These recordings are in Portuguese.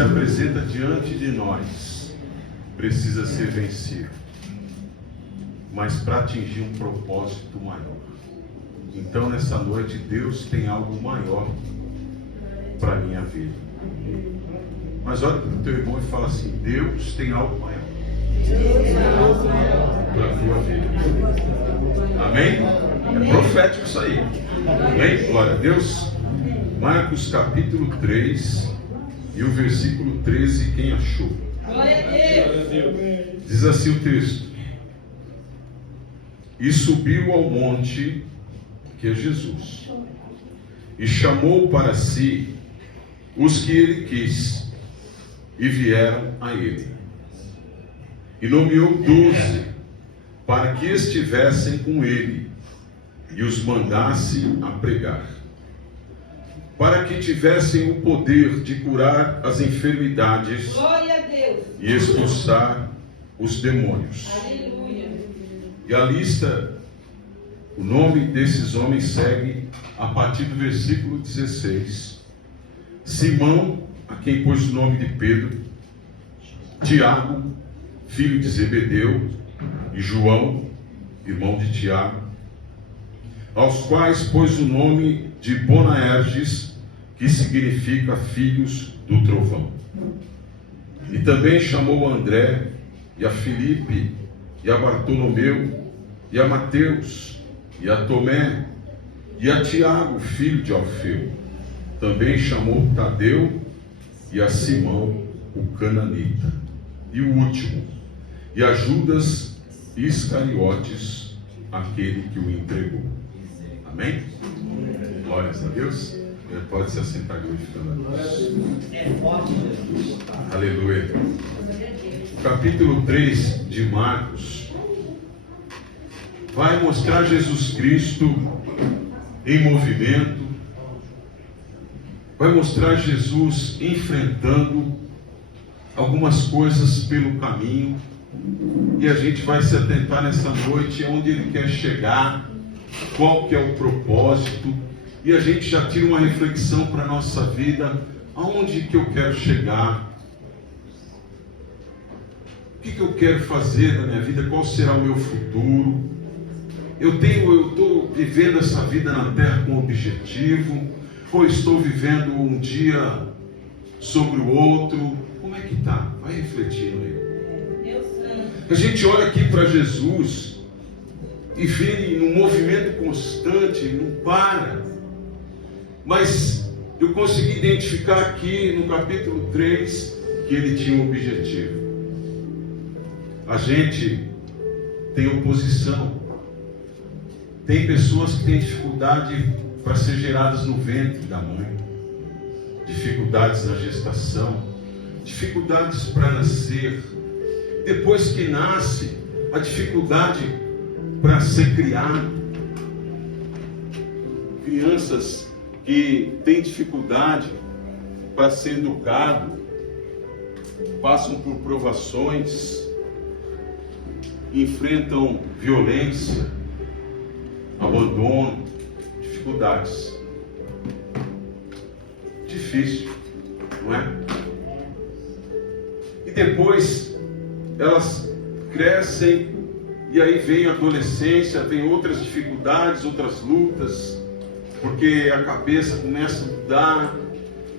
se apresenta diante de nós precisa ser vencido, mas para atingir um propósito maior. Então, nessa noite, Deus tem algo maior para a minha vida. Mas olha para o teu irmão e fala assim: Deus tem algo maior para a tua vida. Amém? É profético isso aí. Amém? Glória a Deus. Marcos capítulo 3 e o versículo 13, quem achou? Glória a Deus. Diz assim o texto: E subiu ao monte, que é Jesus, e chamou para si os que ele quis, e vieram a ele. E nomeou 12, para que estivessem com ele, e os mandasse a pregar, para que tivessem o poder de curar as enfermidades, Glória a Deus, e expulsar os demônios. aleluia. E a lista, o nome desses homens segue a partir do versículo 16. Simão, a quem pôs o nome de Pedro, Tiago, filho de Zebedeu, e João, irmão de Tiago, aos quais pôs o nome de Boanerges, que significa filhos do trovão. E também chamou a André, e a Filipe, e a Bartolomeu, e a Mateus, e a Tomé, e a Tiago, filho de Alfeu. Também chamou Tadeu, e a Simão, o cananita. E o último, e a Judas Iscariotes, aquele que o entregou. Amém? Glórias a Deus. Pode se assentar glorificando a Deus. Aleluia. O capítulo 3 de Marcos vai mostrar Jesus Cristo em movimento, vai mostrar Jesus enfrentando algumas coisas pelo caminho, e a gente vai se atentar nessa noite aonde ele quer chegar, qual que é o propósito, e a gente já tira uma reflexão para a nossa vida: aonde que eu quero chegar, o que eu quero fazer na minha vida, qual será o meu futuro. Eu estou vivendo essa vida na terra com objetivo, ou estou vivendo um dia sobre o outro? Como é que está? Vai refletindo aí. A gente olha aqui para Jesus e vê ele num movimento constante, não para. Mas eu consegui identificar aqui no capítulo 3 que ele tinha um objetivo. A gente tem oposição. Tem pessoas que têm dificuldade para ser geradas no ventre da mãe, dificuldades na gestação, dificuldades para nascer. Depois que nasce, a dificuldade para ser criado. Crianças que têm dificuldade para ser educado, passam por provações, enfrentam violência, abandono, dificuldades. Difícil, não é? E depois elas crescem, e aí vem a adolescência, vem outras dificuldades, outras lutas, porque a cabeça começa a mudar,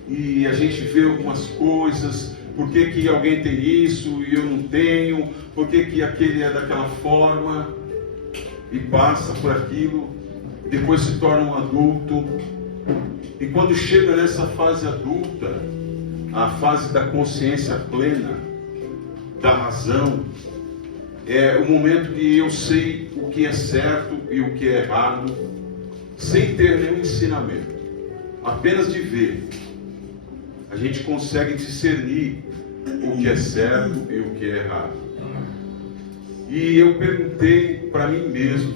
e a gente vê algumas coisas. Por que que alguém tem isso e eu não tenho? Por que que aquele é daquela forma? E passa por aquilo, depois se torna um adulto. E quando chega nessa fase adulta, a fase da consciência plena, da razão, é o momento que eu sei o que é certo e o que é errado, sem ter nenhum ensinamento, apenas de ver. A gente consegue discernir o que é certo e o que é errado. E eu perguntei para mim mesmo: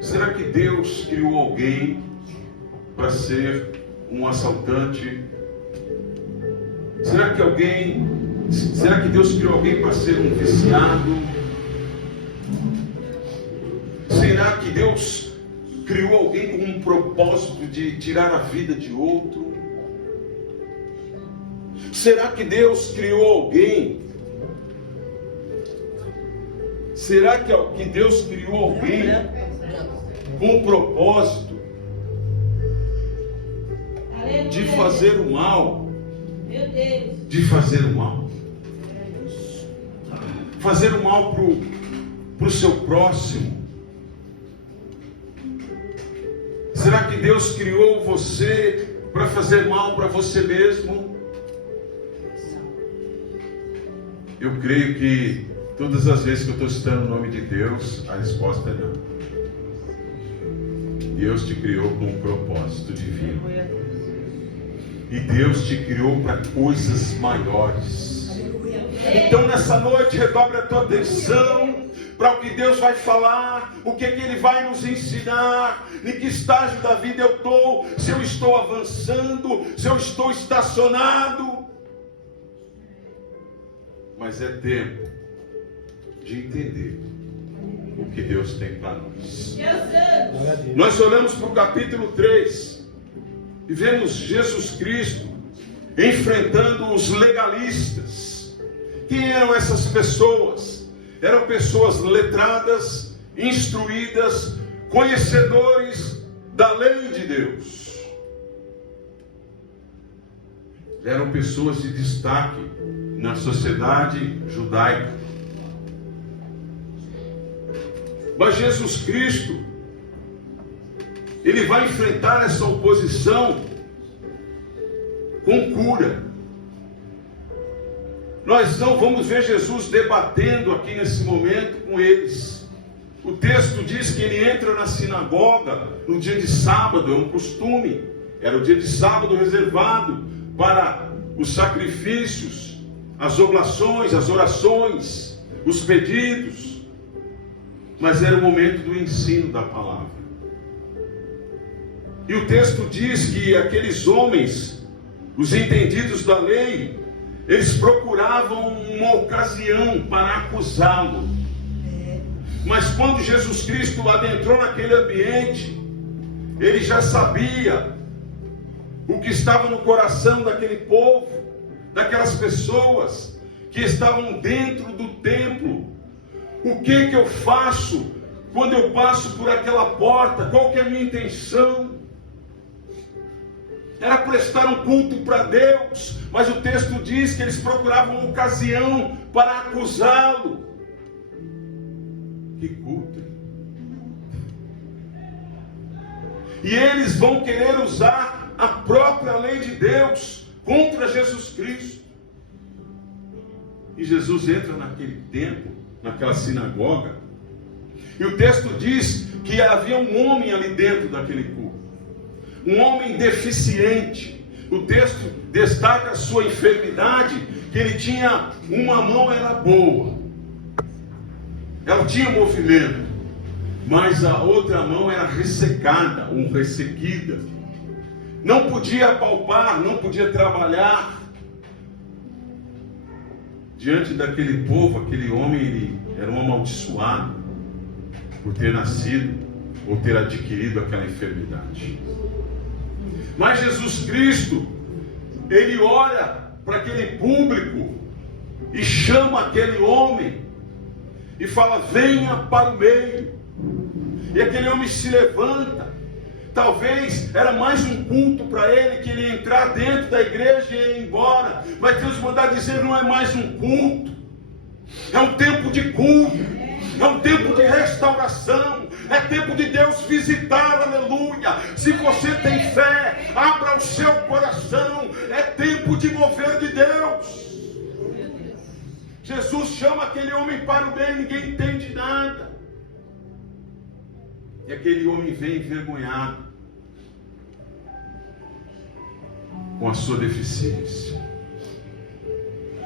será que Deus criou alguém para ser um assaltante? Será que Deus criou alguém para ser um viciado? Será que Deus criou alguém com um propósito de tirar a vida de outro? Será que Deus criou alguém? Será que Deus criou alguém com o propósito de fazer o mal? Meu Deus. De fazer o mal? Fazer o mal para o seu próximo? Será que Deus criou você para fazer mal para você mesmo? Eu creio que todas as vezes que eu estou citando o nome de Deus, a resposta é não. Deus te criou com um propósito divino. E Deus te criou para coisas maiores. Então nessa noite redobre a tua atenção para o que Deus vai falar, o que Ele vai nos ensinar, em que estágio da vida eu estou, se eu estou avançando, se eu estou estacionado. Mas é tempo de entender o que Deus tem para nós. Nós olhamos para o capítulo 3 e vemos Jesus Cristo enfrentando os legalistas. Quem eram essas pessoas? Eram pessoas letradas, instruídas, conhecedores da lei de Deus. Eram pessoas de destaque na sociedade judaica. Mas Jesus Cristo, Ele vai enfrentar essa oposição com cura. Nós não vamos ver Jesus debatendo aqui nesse momento com eles. O texto diz que Ele entra na sinagoga no dia de sábado, é um costume. Era o dia de sábado reservado para os sacrifícios, as oblações, as orações, os pedidos. Mas era o momento do ensino da palavra. E o texto diz que aqueles homens, os entendidos da lei, eles procuravam uma ocasião para acusá-lo. Mas quando Jesus Cristo adentrou naquele ambiente, Ele já sabia o que estava no coração daquele povo, daquelas pessoas que estavam dentro do templo. O que eu faço quando eu passo por aquela porta? Qual que é a minha intenção? Era prestar um culto para Deus, mas o texto diz que eles procuravam uma ocasião para acusá-lo. Que culto! E eles vão querer usar a própria lei de Deus contra Jesus Cristo. E Jesus entra naquele templo, naquela sinagoga, e o texto diz que havia um homem ali dentro daquele culto. Um homem deficiente. O texto destaca a sua enfermidade, que ele tinha uma mão era boa, ela tinha movimento, mas a outra mão era ressecada, ressequida. Não podia palpar, não podia trabalhar. Diante daquele povo, aquele homem, ele era um amaldiçoado por ter nascido ou ter adquirido aquela enfermidade. Mas Jesus Cristo, Ele olha para aquele público e chama aquele homem e fala: venha para o meio. E aquele homem se levanta. Talvez era mais um culto para ele, que ele ia entrar dentro da igreja e ia embora. Mas Deus mandar dizer: não é mais um culto, é um tempo de culto, é um tempo de restauração, é tempo de Deus visitar, aleluia. Se você tem fé, abra o seu coração, é tempo de mover de Deus. Jesus chama aquele homem para o bem, ninguém entende nada. E aquele homem vem envergonhado com a sua deficiência.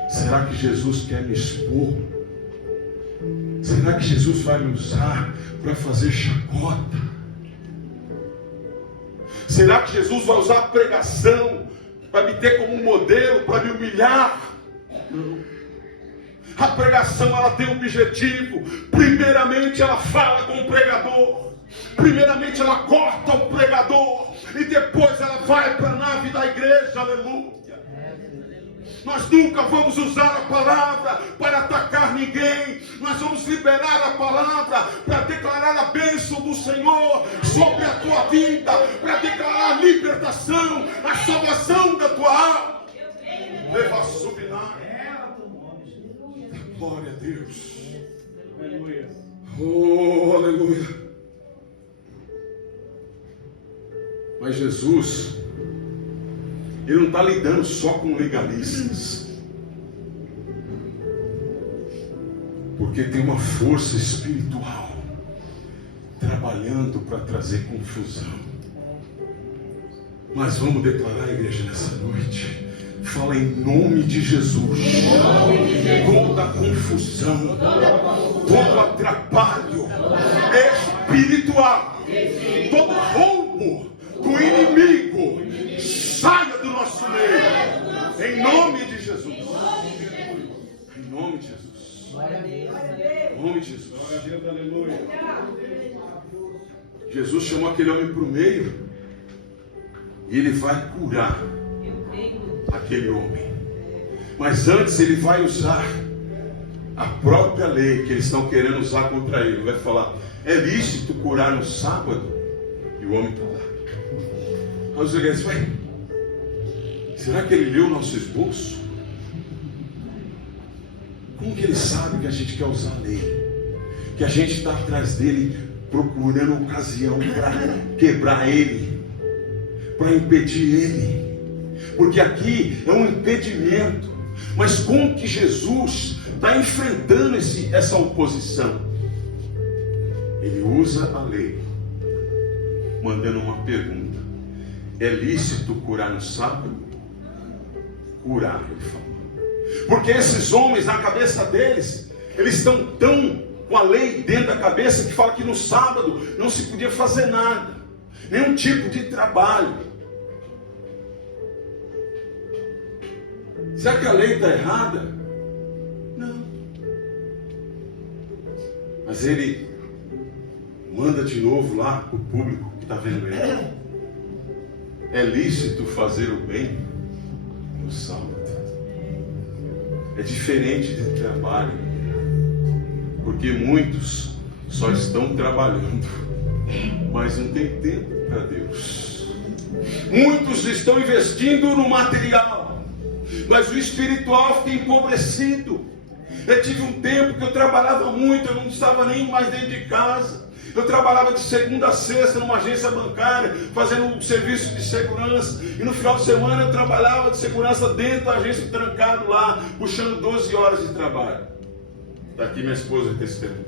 Será que Jesus quer me expor? Será que Jesus vai me usar para fazer chacota? Será que Jesus vai usar a pregação para me ter como modelo, para me humilhar? Não. A pregação, ela tem um objetivo. Primeiramente ela fala com o pregador. Primeiramente ela corta o pregador. E depois ela vai para a nave da igreja, aleluia. Nós nunca vamos usar a palavra para atacar ninguém. Nós vamos liberar a palavra para declarar a bênção do Senhor sobre a tua vida, para declarar a libertação, a salvação da tua alma. Leva a subinar. Glória a Deus. Aleluia. Oh, aleluia. Mas Jesus, Ele não está lidando só com legalistas. Porque tem uma força espiritual trabalhando para trazer confusão. Mas vamos declarar, igreja, nessa noite. Fala em nome de Jesus. Toda confusão, todo atrapalho espiritual, todo roubo do inimigo, saia do nosso meio. Em nome de Jesus. Em nome de Jesus. Em nome de Jesus. Jesus chamou aquele homem para o meio e ele vai curar aquele homem. Mas antes ele vai usar a própria lei que eles estão querendo usar contra ele. Ele vai falar: é lícito curar no sábado? E o homem está lá. Aí os legais vai: será que ele leu o nosso esboço? Como que ele sabe que a gente quer usar a lei? Que a gente está atrás dele procurando ocasião para quebrar ele, para impedir ele. Porque aqui é um impedimento. Mas como que Jesus está enfrentando essa oposição? Ele usa a lei, mandando uma pergunta: é lícito curar no sábado? Curar, ele fala. Porque esses homens, na cabeça deles, eles estão tão com a lei dentro da cabeça que fala que no sábado não se podia fazer nada, nenhum tipo de trabalho. Será que a lei está errada? Não. Mas ele manda de novo lá para o público que está vendo ele: é lícito fazer o bem no sábado? É diferente de trabalho, porque muitos só estão trabalhando, mas não tem tempo para Deus. Muitos estão investindo no material, mas o espiritual fica empobrecido. Eu tive um tempo que eu trabalhava muito, eu não estava nem mais dentro de casa. Eu trabalhava de segunda a sexta numa agência bancária, fazendo um serviço de segurança. E no final de semana eu trabalhava de segurança dentro da agência, trancado lá, puxando 12 horas de trabalho. Está aqui minha esposa testemunha.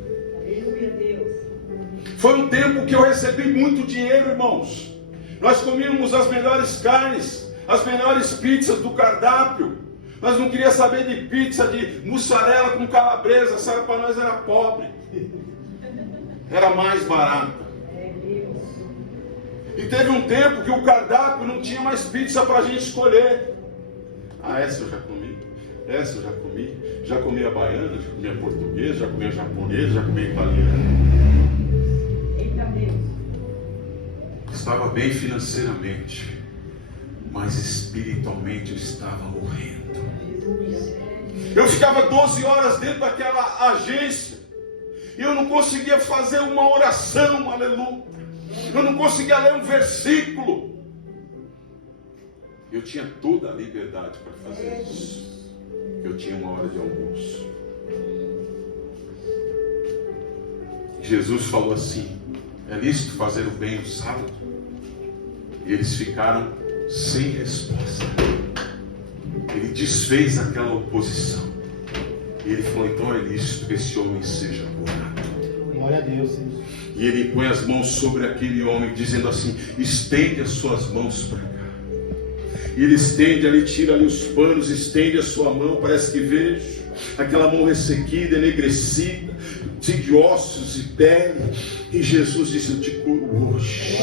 Foi um tempo que eu recebi muito dinheiro, irmãos. Nós comíamos as melhores carnes, as melhores pizzas do cardápio. Nós não queríamos saber de pizza de mussarela com calabresa. Essa para nós era pobre. Era mais barata. E teve um tempo que o cardápio não tinha mais pizza para a gente escolher. Ah, essa eu já comi. Essa eu já comi. Já comi a baiana, já comi a portuguesa, já comi a japonesa, já comi a italiana. Eita Deus. Estava bem financeiramente, mas espiritualmente eu estava morrendo. Eu ficava 12 horas dentro daquela agência e eu não conseguia fazer uma oração, aleluia. Eu não conseguia ler um versículo. Eu tinha toda a liberdade para fazer isso. Eu tinha uma hora de almoço. Jesus falou assim: é lícito fazer o bem no sábado? E eles ficaram sem resposta. Ele desfez aquela oposição. E ele falou: então é lícito que esse homem seja curado. Glória a Deus. E ele põe as mãos sobre aquele homem, dizendo assim: estende as suas mãos para cá. E ele estende ali, tira ali os panos, estende a sua mão, parece que vejo aquela mão ressequida, enegrecida, de ossos e pele. E Jesus disse: eu te curo hoje.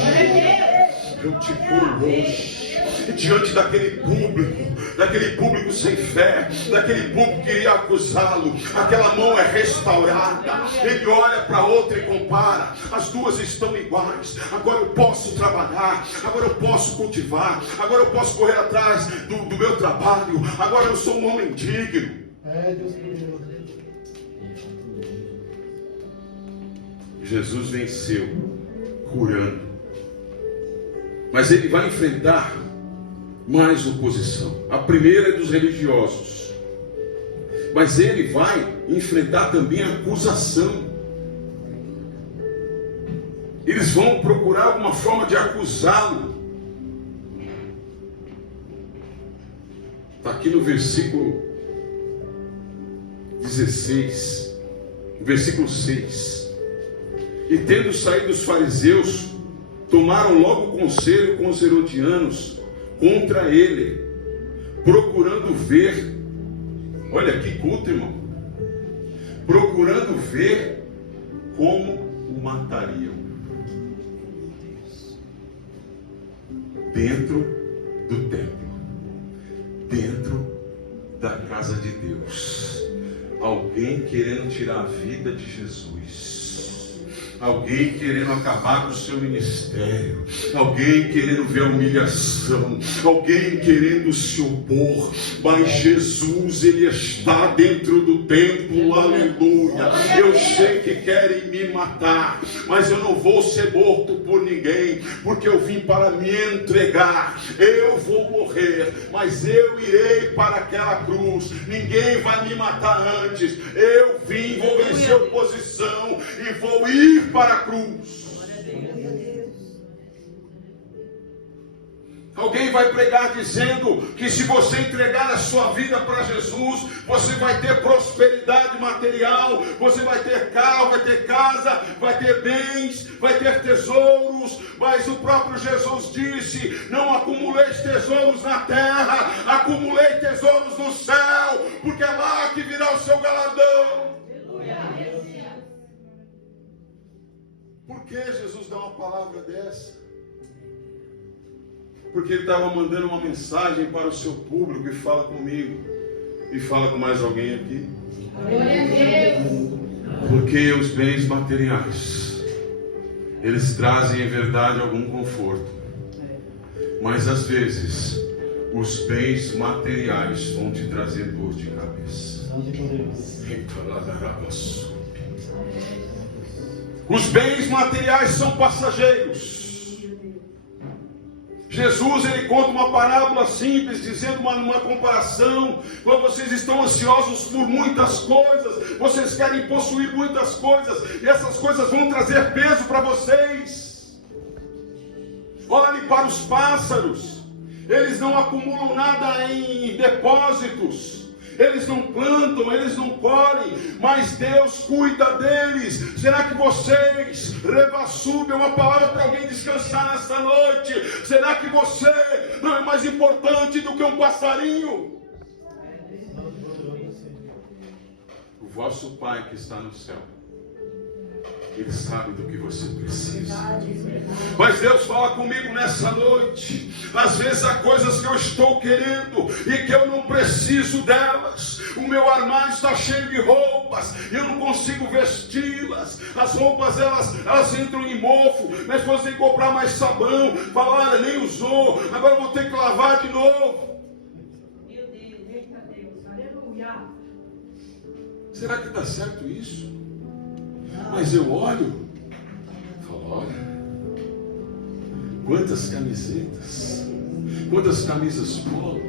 Eu te curo hoje. diante daquele público sem fé, daquele público que iria acusá-lo. Aquela mão é restaurada. Ele olha para outra e compara. As duas estão iguais. Agora eu posso trabalhar, agora eu posso cultivar, agora eu posso correr atrás do meu trabalho, agora eu sou um homem digno. Deus meu. Jesus venceu, curando. Mas ele vai enfrentar mais oposição. A primeira é dos religiosos. Mas ele vai enfrentar também a acusação. Eles vão procurar alguma forma de acusá-lo. Está aqui no versículo 16, versículo 6. E tendo saído os fariseus, tomaram logo conselho com os herodianos contra ele, procurando ver, olha que culto, irmão, procurando ver como o matariam. Dentro do templo, dentro da casa de Deus, alguém querendo tirar a vida de Jesus, alguém querendo acabar com o seu ministério, alguém querendo ver a humilhação, alguém querendo se opor, mas Jesus, ele está dentro do templo, aleluia. Eu sei que querem me matar, mas eu não vou ser morto por ninguém, porque eu vim para me entregar. Eu vou morrer, mas eu irei para aquela cruz. Ninguém vai me matar antes. Eu vim, vou vencer oposição e vou ir para a cruz. Alguém vai pregar dizendo que se você entregar a sua vida para Jesus, você vai ter prosperidade material, você vai ter carro, vai ter casa, vai ter bens, vai ter tesouros. Mas o próprio Jesus disse: não acumuleis tesouros na terra, acumulei tesouros no céu, porque é lá que virá o seu galardão. Por que Jesus dá uma palavra dessa? Porque ele estava mandando uma mensagem para o seu público, e fala comigo, e fala com mais alguém aqui. Glória a Deus. Porque os bens materiais, eles trazem em verdade algum conforto, mas às vezes os bens materiais vão te trazer dor de cabeça. Os bens materiais são passageiros. Jesus, ele conta uma parábola simples, dizendo uma comparação. Quando vocês estão ansiosos por muitas coisas, vocês querem possuir muitas coisas, e essas coisas vão trazer peso para vocês. Olhem para os pássaros, eles não acumulam nada em depósitos, eles não plantam, eles não colhem, mas Deus cuida deles. Será que vocês, Revassube, é uma palavra para alguém descansar nesta noite? Será que você não é mais importante do que um passarinho? O vosso Pai que está no céu, Ele sabe do que você precisa. Mas Deus fala comigo nessa noite. Às vezes há coisas que eu estou querendo e que eu não preciso delas. O meu armário está cheio de roupas e eu não consigo vesti-las. As roupas elas entram em mofo. Minha esposa tem que comprar mais sabão. Fala, nem usou, agora eu vou ter que lavar de novo. Meu Deus, eita Deus, aleluia. Será que está certo isso? Mas eu olho, falo, olha, quantas camisetas, quantas camisas polo,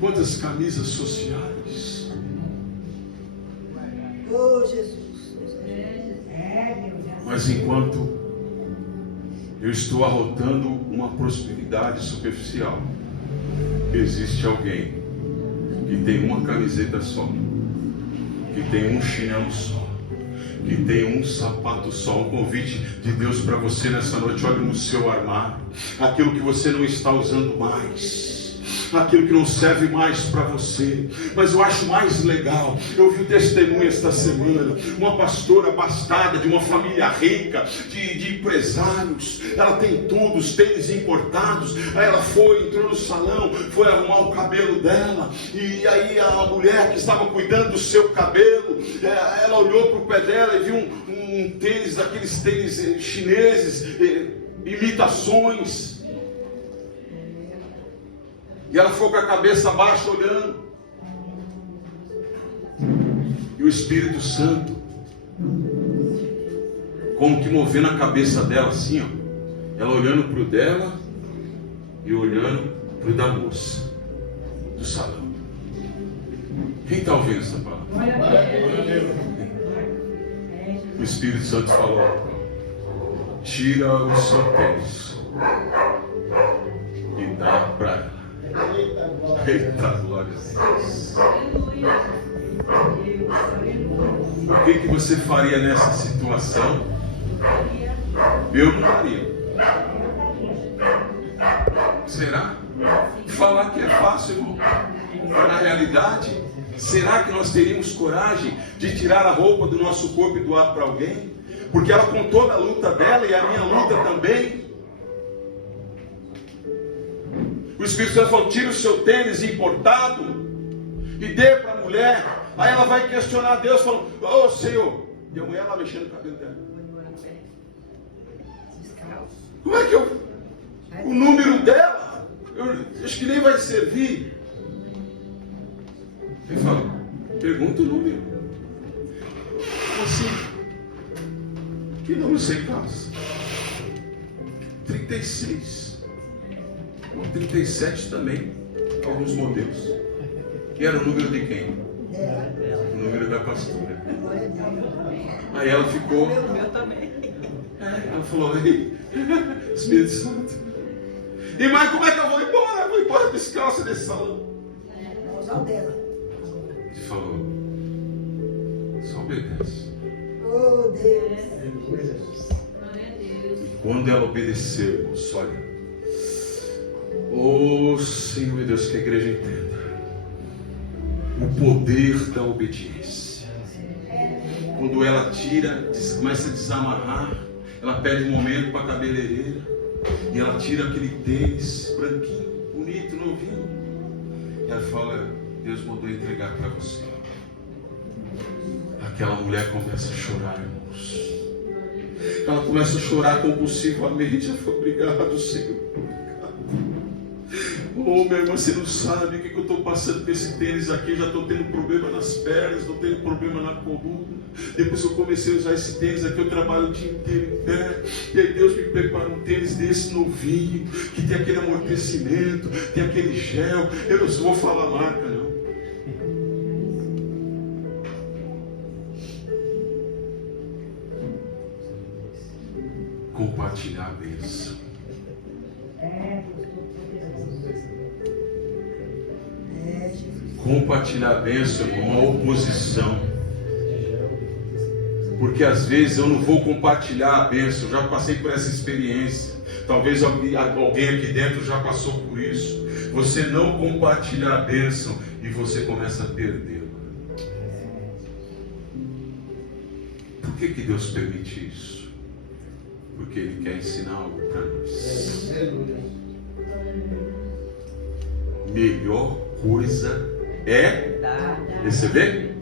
quantas camisas sociais. Oh, Jesus. Mas enquanto eu estou arrotando uma prosperidade superficial, existe alguém que tem uma camiseta só, que tem um chinelo só, que tem um sapato só. Um convite de Deus para você nessa noite. Olhe no seu armário, aquilo que você não está usando mais, aquilo que não serve mais para você. Mas eu acho mais legal, eu vi o testemunho esta semana, uma pastora abastada de uma família rica, de empresários, ela tem tudo, os tênis importados. Aí ela entrou no salão, foi arrumar o cabelo dela, e aí a mulher que estava cuidando do seu cabelo, ela olhou para o pé dela e viu um tênis, daqueles tênis chineses, imitações. E ela ficou com a cabeça baixa olhando. E o Espírito Santo, como que movendo a cabeça dela assim, ó. Ela olhando para o dela e olhando para o da moça do salão. Quem está ouvindo essa palavra? O Espírito Santo falou: tira o seu tênis e dá para ela. Eita, glória a Deus. O que você faria nessa situação? Eu não faria. Será? Falar que é fácil, irmão. Na realidade, será que nós teríamos coragem de tirar a roupa do nosso corpo e doar para alguém? Porque ela, com toda a luta dela e a minha luta também, o Espírito Santo falou: tira o seu tênis importado e dê para a mulher. Aí ela vai questionar a Deus, falando: ô Senhor, e a mulher lá mexendo no cabelo dela. Como é que o número dela, eu acho que nem vai servir. Ele fala: pergunta o número. Como assim? Que número você calça? 36. 37 também, alguns modelos. E era o número de quem? O número da pastora. Aí ela ficou. Ela falou: ei, Espírito Santo. E mas como é que eu vou embora? Eu vou embora descalça desse salão. Ele falou: só obedece. Oh Deus. E quando ela obedeceu, olha. Oh Senhor meu Deus, que a igreja entenda o poder da obediência. Quando ela tira, começa a desamarrar, ela pede um momento para a cabeleireira e ela tira aquele tênis branquinho, bonito, novinho, e ela fala: Deus mandou entregar para você. Aquela mulher começa a chorar, irmãos. Ela começa a chorar compulsivamente. Ela fala: obrigado, Senhor. Oh, meu irmão, você não sabe o que eu estou passando com esse tênis aqui. Eu já estou tendo problema nas pernas, estou tendo problema na coluna. Depois que eu comecei a usar esse tênis aqui, eu trabalho o dia inteiro em pé. E aí Deus me prepara um tênis desse novinho, que tem aquele amortecimento, tem aquele gel. Eu não vou falar a marca, não. Compartilhar a bênção. Compartilhar a bênção é uma oposição. Porque às vezes eu não vou compartilhar a bênção. Eu já passei por essa experiência. Talvez alguém aqui dentro já passou por isso. Você não compartilhar a bênção e você começa a perdê-la. Por que Deus permite isso? Porque Ele quer ensinar algo para nós. Melhor coisa é receber?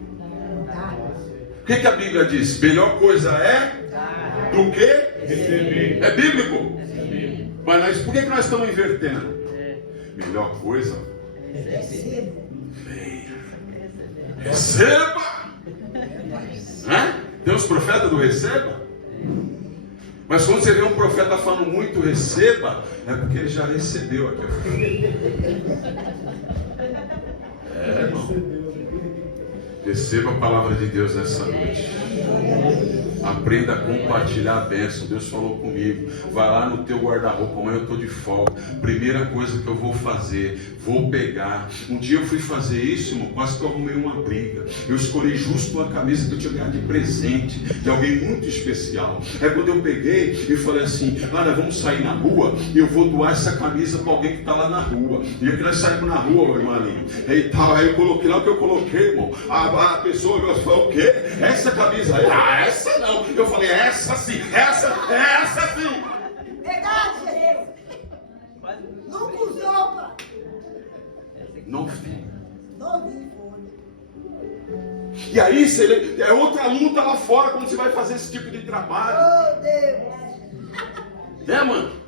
O que a Bíblia diz? Melhor coisa é do que receber. É bíblico? Mas por que nós estamos invertendo? Melhor coisa receba. Tem os profetas do receba? Mas quando você vê um profeta falando muito receba, é porque ele já recebeu aqui. Irmão. Receba a palavra de Deus nessa noite. Aprenda a compartilhar a bênção. Deus falou comigo. Vai lá no teu guarda-roupa. Amanhã eu estou de folga. Primeira coisa que eu vou fazer, vou pegar. Um dia eu fui fazer isso, irmão, quase que eu arrumei uma briga. Eu escolhi justo uma camisa que eu tinha ganhado de presente de alguém muito especial. Aí quando eu peguei e falei assim: nós vamos sair na rua e eu vou doar essa camisa para alguém que está lá na rua. E eu nós saímos na rua, meu irmãozinho. E tal. Aí eu coloquei lá o que eu coloquei, irmão. A pessoa olhou e falou: o quê? Essa camisa aí? Ah, essa não. Eu falei: essa sim, essa sim. Verdade. Nunca usou, pai. Não vi. Não vi, foi. E aí, é outra luta lá fora quando você vai fazer esse tipo de trabalho. Oh, Deus. Né, mano?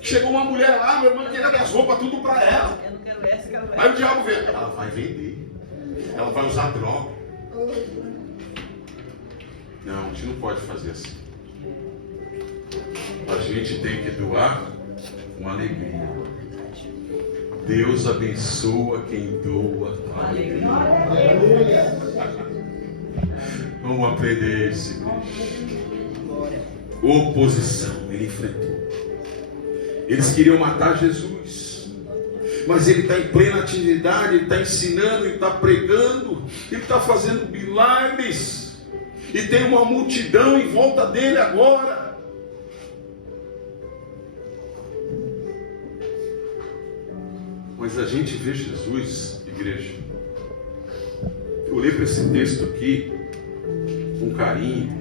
Chegou uma mulher lá, meu irmão, queria as roupas tudo pra ela. Eu não quero essa, que ela vai. Aí o diabo vê, ela vai vender. Ela vai usar droga. Não, a gente não pode fazer assim. A gente tem que doar com alegria. Deus abençoa quem doa com alegria. Vamos aprender isso, igreja. Oposição, ele enfrentou. Eles queriam matar Jesus, mas ele está em plena atividade, ele está ensinando, ele está pregando, ele está fazendo milagres, e tem uma multidão em volta dele agora. Mas a gente vê Jesus, igreja. Eu olhei para esse texto aqui com carinho,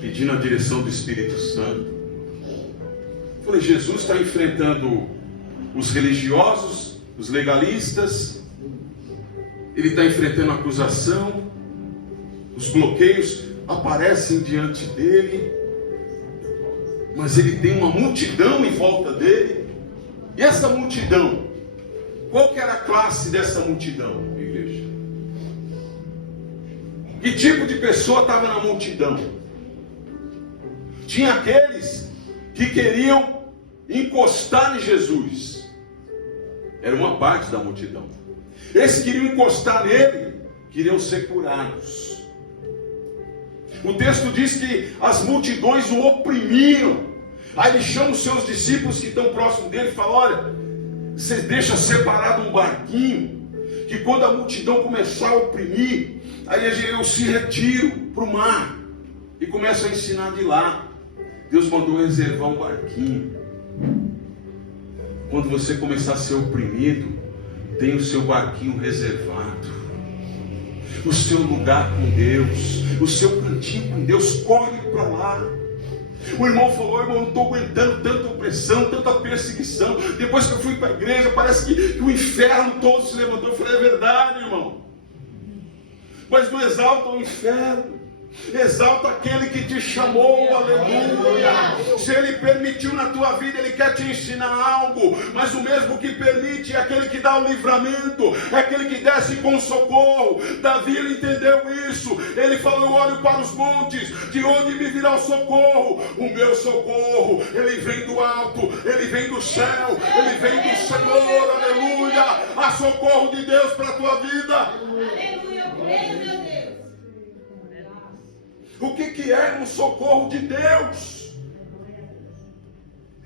pedindo a direção do Espírito Santo. Falei: Jesus está enfrentando os religiosos, os legalistas, ele está enfrentando a acusação, os bloqueios aparecem diante dele, mas ele tem uma multidão em volta dele. E essa multidão, qual que era a classe dessa multidão, igreja? Que tipo de pessoa estava na multidão? Tinha aqueles que queriam encostar em Jesus. Era uma parte da multidão. Esses queriam encostar nele, queriam ser curados. O texto diz que as multidões o oprimiam. Aí ele chama os seus discípulos que estão próximos dele e fala: olha, você deixa separado um barquinho, que quando a multidão começar a oprimir, aí eu se retiro para o mar e começo a ensinar de lá. Deus mandou reservar um barquinho. Quando você começar a ser oprimido, tem o seu barquinho reservado, o seu lugar com Deus, o seu cantinho com Deus. Corre para lá. O irmão falou: irmão, não estou aguentando tanta opressão, tanta perseguição. Depois que eu fui para a igreja, parece que o inferno todo se levantou. Eu falei: é verdade, irmão, mas não exalta o inferno, exalta aquele que te chamou. Aleluia. Se ele permitiu na tua vida, ele quer te ensinar algo. Mas o mesmo que permite é aquele que dá o livramento, é aquele que desce com socorro. Davi, ele entendeu isso. Ele falou: eu olho para os montes, de onde me virá o socorro? O meu socorro, ele vem do alto, ele vem do céu, ele vem do Senhor. Aleluia. Há socorro de Deus para a tua vida. Aleluia, eu creio, meu Deus. O que é um socorro de Deus?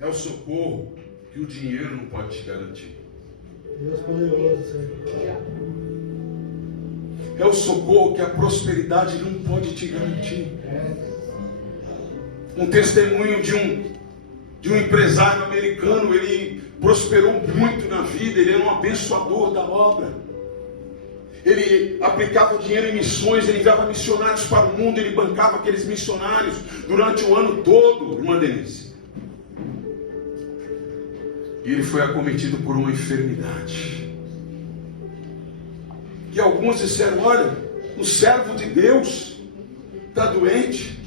É o socorro que o dinheiro não pode te garantir. Deus poderoso, Senhor. É o socorro que a prosperidade não pode te garantir. Um testemunho de um empresário americano. Ele prosperou muito na vida, ele era um abençoador da obra. Ele aplicava o dinheiro em missões, ele enviava missionários para o mundo, ele bancava aqueles missionários durante o ano todo, irmã Denise. E ele foi acometido por uma enfermidade. E alguns disseram: olha, o servo de Deus está doente.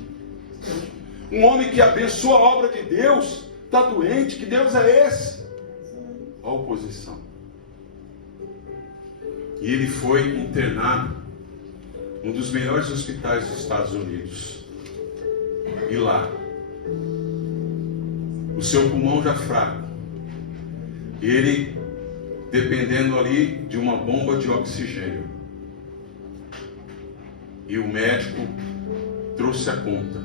Um homem que abençoa a obra de Deus está doente. Que Deus é esse? A oposição. E ele foi internado em um dos melhores hospitais dos Estados Unidos. E lá, o seu pulmão já fraco, ele dependendo ali de uma bomba de oxigênio. E o médico trouxe a conta.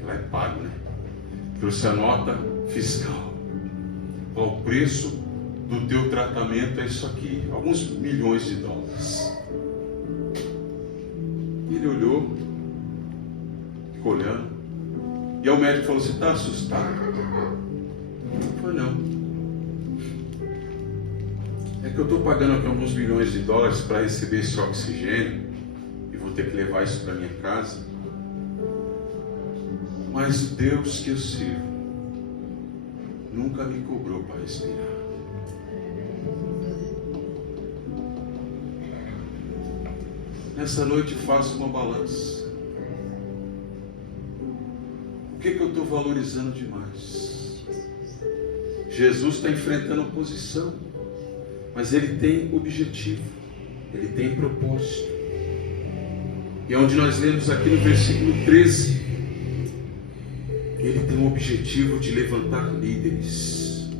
Ela é pago, né? Trouxe a nota fiscal. Qual o preço do teu tratamento? É isso aqui, alguns milhões de dólares. Ele olhou, ficou olhando, e aí o médico falou: você está assustado? Eu falei: não. É que eu estou pagando aqui alguns milhões de dólares para receber esse oxigênio, e vou ter que levar isso para minha casa. Mas o Deus que eu sirvo nunca me cobrou para respirar. Nessa noite faço uma balança. O que eu estou valorizando demais? Jesus está enfrentando oposição, mas ele tem objetivo, ele tem propósito. E onde nós lemos aqui no versículo 13, ele tem o objetivo de levantar líderes.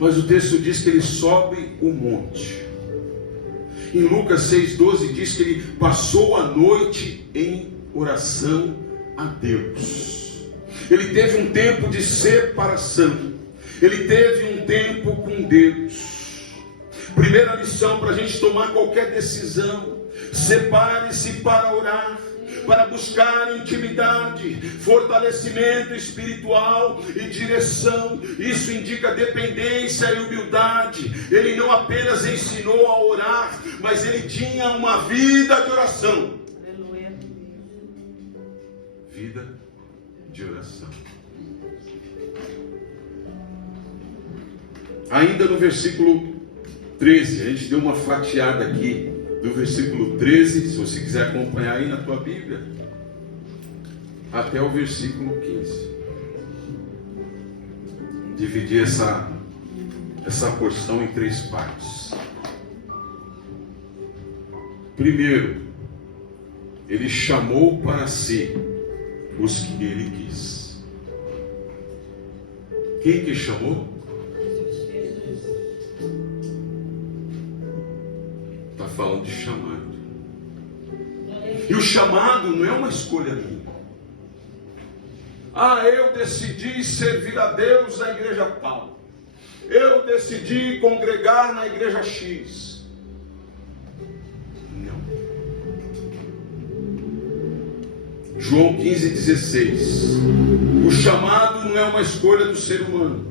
Mas o texto diz que ele sobe o monte. Em Lucas 6,12 diz que ele passou a noite em oração a Deus. Ele teve um tempo de separação. Ele teve um tempo com Deus. Primeira lição para a gente tomar qualquer decisão: separe-se para orar, para buscar intimidade, fortalecimento espiritual e direção. Isso indica dependência e humildade. Ele não apenas ensinou a orar, mas ele tinha uma vida de oração. Aleluia. Vida de oração. Ainda no versículo 13, a gente deu uma fatiada aqui do versículo 13, se você quiser acompanhar aí na tua Bíblia, até o versículo 15. Dividir essa porção em 3 partes. Primeiro, ele chamou para si os que ele quis. Quem que chamou? Está falando de chamado. E o chamado não é uma escolha minha. Eu decidi servir a Deus na igreja tal. Eu decidi congregar na igreja X. Não. João 15,16. O chamado não é uma escolha do ser humano.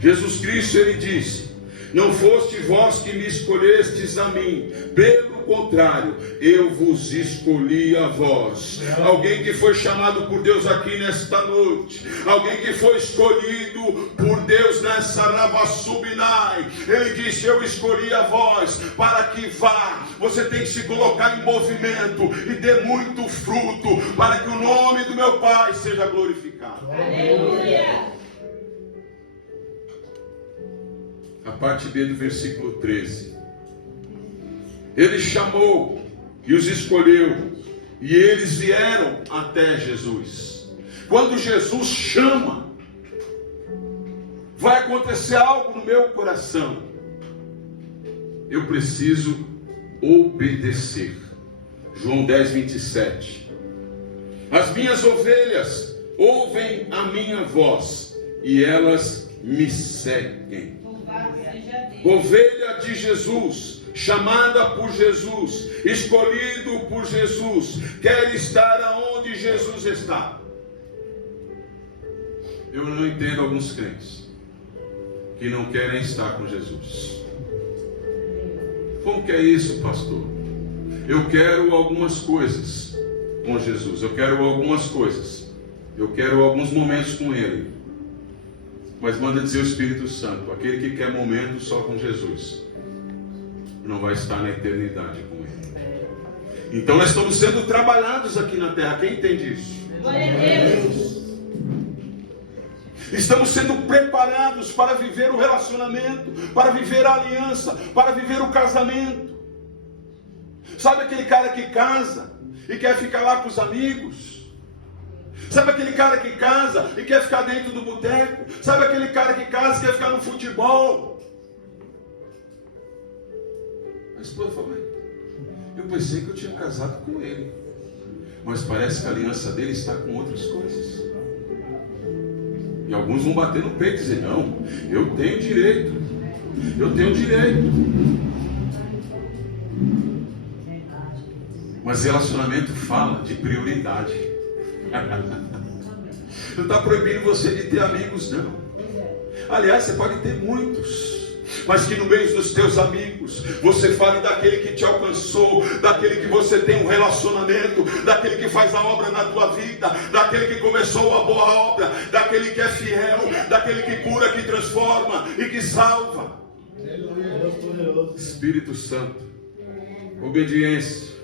Jesus Cristo, ele disse: não foste vós que me escolhestes a mim, pelo contrário, eu vos escolhi a vós. Alguém que foi chamado por Deus aqui nesta noite, alguém que foi escolhido por Deus nessa Ravassubinai, ele disse: eu escolhi a vós para que vá. Você tem que se colocar em movimento e ter muito fruto, para que o nome do meu Pai seja glorificado. Aleluia. A parte B do versículo 13. Ele chamou e os escolheu, e eles vieram até Jesus. Quando Jesus chama, vai acontecer algo no meu coração. Eu preciso obedecer. João 10:27. As minhas ovelhas ouvem a minha voz, e elas me seguem. Ovelha de Jesus, chamada por Jesus, escolhido por Jesus, quer estar aonde Jesus está. Eu não entendo alguns crentes que não querem estar com Jesus. Como que é isso, pastor? Eu quero algumas coisas com Jesus, eu quero algumas coisas, eu quero alguns momentos com Ele. Mas manda dizer o Espírito Santo: aquele que quer momento só com Jesus não vai estar na eternidade com Ele. Então nós estamos sendo trabalhados aqui na terra. Quem entende isso? Glória a Deus. Estamos sendo preparados para viver o relacionamento, para viver a aliança, para viver o casamento. Sabe aquele cara que casa e quer ficar lá com os amigos? Sabe aquele cara que casa e quer ficar dentro do boteco? Sabe aquele cara que casa e quer ficar no futebol? A esposa fala: Eu pensei que eu tinha casado com ele, mas parece que a aliança dele está com outras coisas. E alguns vão bater no peito e dizer: não, eu tenho direito. Eu tenho direito. Mas relacionamento fala de prioridade. Não está proibindo você de ter amigos, não. Aliás, você pode ter muitos, mas que no meio dos teus amigos você fale daquele que te alcançou, daquele que você tem um relacionamento, daquele que faz a obra na tua vida, daquele que começou a boa obra, daquele que é fiel, daquele que cura, que transforma e que salva. Espírito Santo, obediência.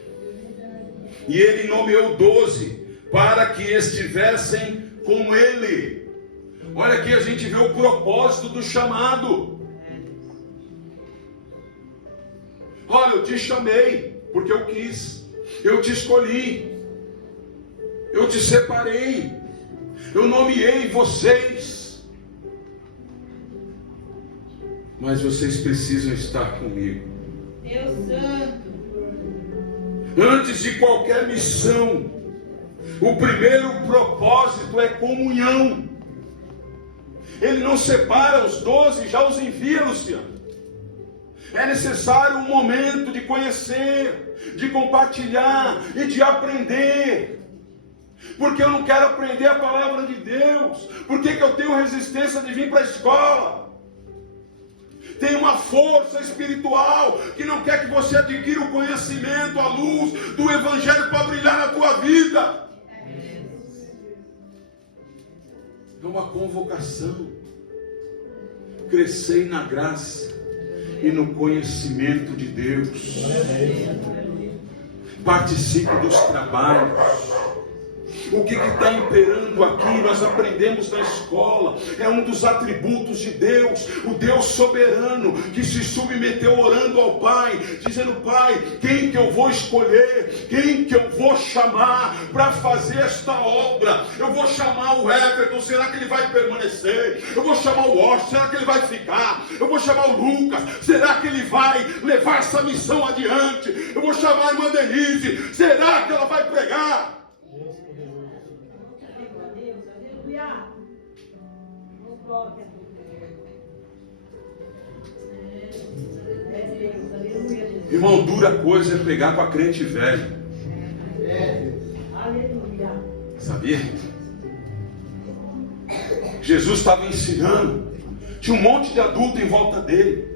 E ele nomeou 12 para que estivessem com ele. Olha aqui, a gente vê o propósito do chamado. Olha, eu te chamei porque eu quis, eu te escolhi, eu te separei, eu nomeei vocês, mas vocês precisam estar comigo. Deus Santo. Antes de qualquer missão, o primeiro propósito é comunhão. Ele não separa os 12, já os envia, Luciano. É necessário um momento de conhecer, de compartilhar e de aprender. Porque eu não quero aprender a palavra de Deus. Por que eu tenho resistência de vir para a escola? Tem uma força espiritual que não quer que você adquira o conhecimento, a luz do Evangelho para brilhar na tua vida. É uma convocação. Crescei na graça e no conhecimento de Deus. Participe dos trabalhos. O que está imperando aqui, nós aprendemos na escola, é um dos atributos de Deus, o Deus soberano, que se submeteu orando ao Pai, dizendo: Pai, quem que eu vou escolher, quem que eu vou chamar para fazer esta obra? Eu vou chamar o Everton, será que ele vai permanecer? Eu vou chamar o Washington, será que ele vai ficar? Eu vou chamar o Lucas, será que ele vai levar essa missão adiante? Eu vou chamar a irmã Denise, será que ela vai pregar? Irmão, dura coisa é pregar para crente velho. Sabia? Jesus estava ensinando, tinha um monte de adulto em volta dele,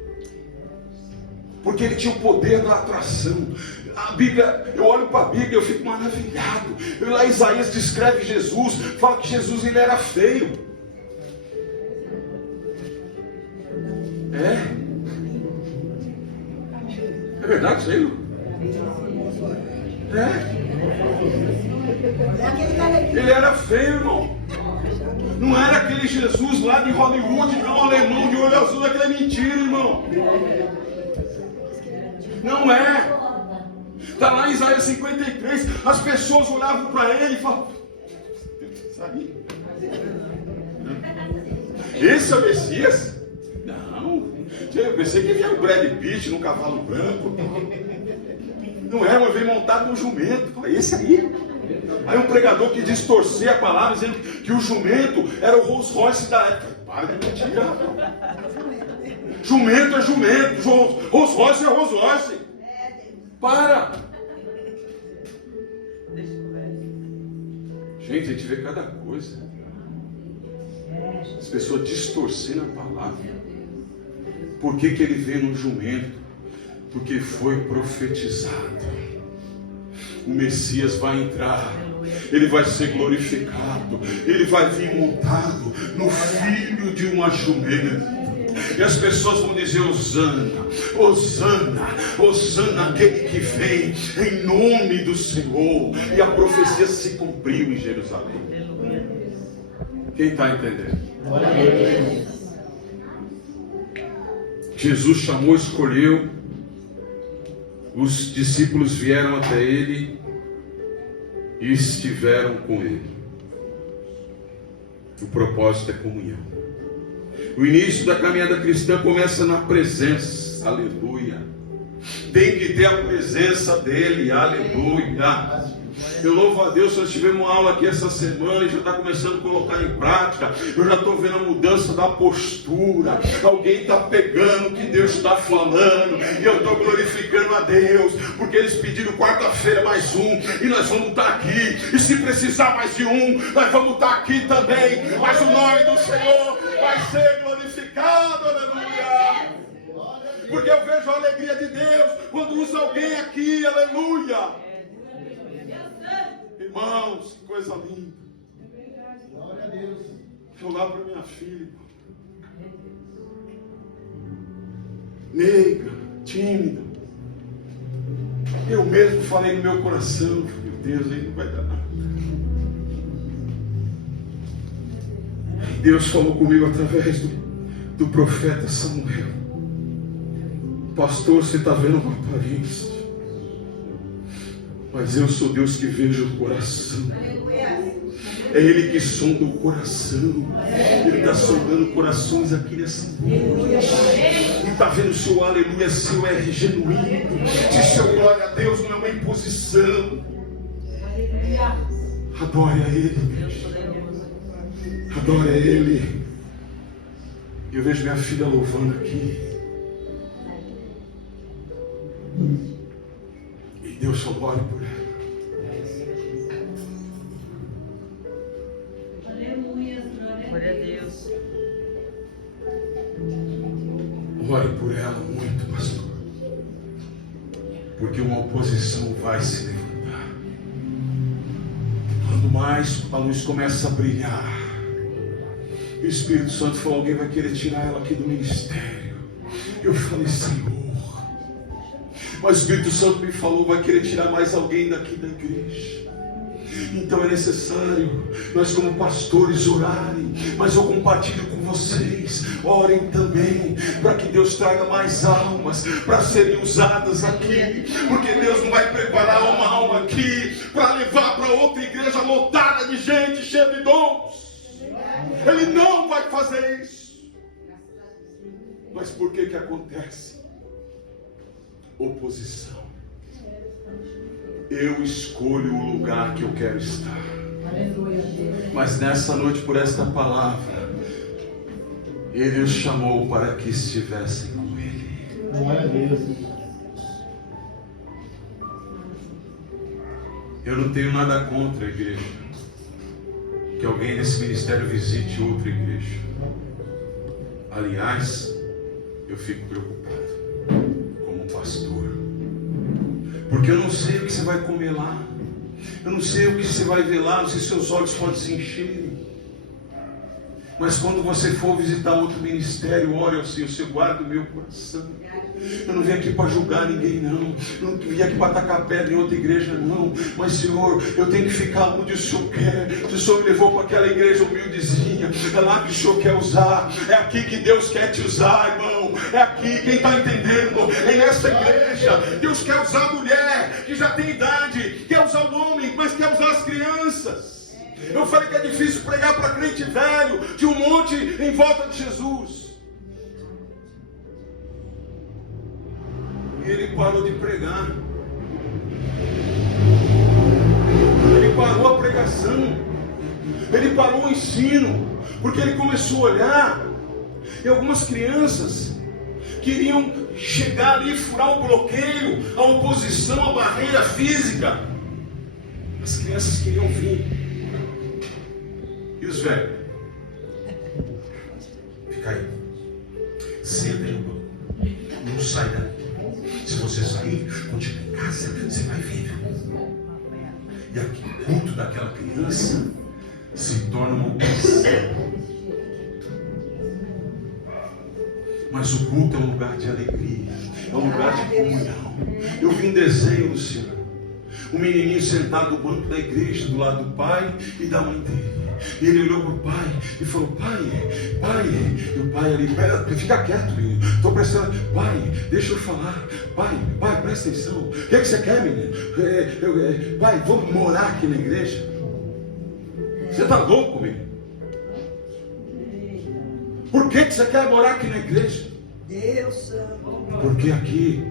porque ele tinha o poder da atração. A Bíblia, eu olho para a Bíblia e eu fico maravilhado. Lá Isaías descreve Jesus, fala que Jesus ele era feio. É verdade isso aí? Ele era feio, irmão. Não era aquele Jesus lá de Hollywood, não, alemão de olho azul, aquilo é mentira, irmão. Não é. Está lá em Isaías 53, as pessoas olhavam para ele e falavam: isso aí? Esse é o Messias? Não, eu pensei que vinha o Brad Pitt num cavalo branco. Não é, mas veio montado num jumento. Falei: esse aí? Aí um pregador que distorcia a palavra, dizendo que o jumento era o Rolls Royce da época. Para de mentir. Jumento é jumento, Rolls Royce é Rolls Royce. Para! Gente, a gente vê cada coisa. As pessoas distorcendo a palavra. Por que ele veio no jumento? Porque foi profetizado. O Messias vai entrar, ele vai ser glorificado, ele vai vir montado no filho de uma jumenta. E as pessoas vão dizer: Hosana, Hosana, Hosana, aquele que vem em nome do Senhor. E a profecia se cumpriu em Jerusalém. Quem está entendendo? Jesus chamou, escolheu. Os discípulos vieram até ele e estiveram com ele. O propósito é comunhão. O início da caminhada cristã começa na presença. Aleluia. Tem que ter a presença dele, aleluia. Eu louvo a Deus, nós tivemos uma aula aqui essa semana e já está começando a colocar em prática. Eu já estou vendo a mudança da postura. Alguém está pegando o que Deus está falando. E eu estou glorificando a Deus, porque eles pediram quarta-feira mais um. E nós vamos estar aqui. E se precisar mais de um, nós vamos estar aqui também. Mas o nome do Senhor vai ser glorificado, aleluia. Porque eu vejo a alegria de Deus quando usa alguém aqui, aleluia. Irmãos, que coisa linda. Glória a Deus. Eu lá para minha filha, nega, tímida. Eu mesmo falei no meu coração, meu Deus, aí não vai dar nada. E Deus falou comigo através do profeta Samuel. Pastor, você está vendo uma aparência, mas eu sou Deus que vejo o coração. É Ele que sonda o coração. Ele está sondando corações aqui nessa noite. Ele está vendo se o aleluia seu é genuíno, se seu glória a Deus não é uma imposição. Adore a Ele, adore a Ele. Eu vejo minha filha louvando aqui. E Deus só ore por ela. Glória a Deus. Ore por ela muito, pastor. Porque uma oposição vai se levantar. Quando mais a luz começa a brilhar, o Espírito Santo falou: alguém vai querer tirar ela aqui do ministério. Eu falei: Senhor. Mas o Espírito Santo me falou: vai querer tirar mais alguém daqui da igreja. Então é necessário nós como pastores orarem. Mas eu compartilho com vocês, orem também, para que Deus traga mais almas para serem usadas aqui. Porque Deus não vai preparar uma alma aqui para levar para outra igreja lotada de gente, cheia de dons. Ele não vai fazer isso. Mas por que acontece? Oposição. Eu escolho o lugar que eu quero estar. Mas nessa noite, por esta palavra, Ele os chamou para que estivessem com Ele. Glória a Deus. Eu não tenho nada contra a igreja, que alguém nesse ministério visite outra igreja. Aliás, eu fico preocupado como pastor, porque eu não sei o que você vai comer lá, eu não sei o que você vai ver lá, não sei se seus olhos podem se encherem. Mas quando você for visitar outro ministério, ore ao Senhor, Senhor, guarda o meu coração. Eu não vim aqui para julgar ninguém, não. Eu não vim aqui para tacar pedra em outra igreja, não. Mas, Senhor, eu tenho que ficar onde o Senhor quer. Se o Senhor me levou para aquela igreja humildezinha, é lá que o Senhor quer usar. É aqui que Deus quer te usar, irmão. É aqui, quem está entendendo? É nessa igreja. Deus quer usar a mulher que já tem idade. Quer usar o homem, mas quer usar as crianças. Eu falei que é difícil pregar para crente velho, de um monte em volta de Jesus. E ele parou de pregar. Ele parou a pregação. Ele parou o ensino. Porque ele começou a olhar. E algumas crianças queriam chegar ali e furar o bloqueio, a oposição, a barreira física. As crianças queriam vir. E os velhos? Fica aí. Senta aí no banco. Não sai daí. Se você sair, continua em casa, você vai vir. E aqui o culto daquela criança se torna uma opressão. Mas o culto é um lugar de alegria, é um lugar de comunhão. Eu vi em desenho, Luciano, um menininho sentado no banco da igreja, do lado do pai e da mãe dele. E ele olhou para o pai e falou: pai. E o pai ali: pera, fica quieto, menino. Estou prestando. Pai, deixa eu falar. Pai, presta atenção. O que é que você quer, menino? Pai, vamos morar aqui na igreja? Você está louco, menino? Por que você quer morar aqui na igreja? Deus santo. Porque aqui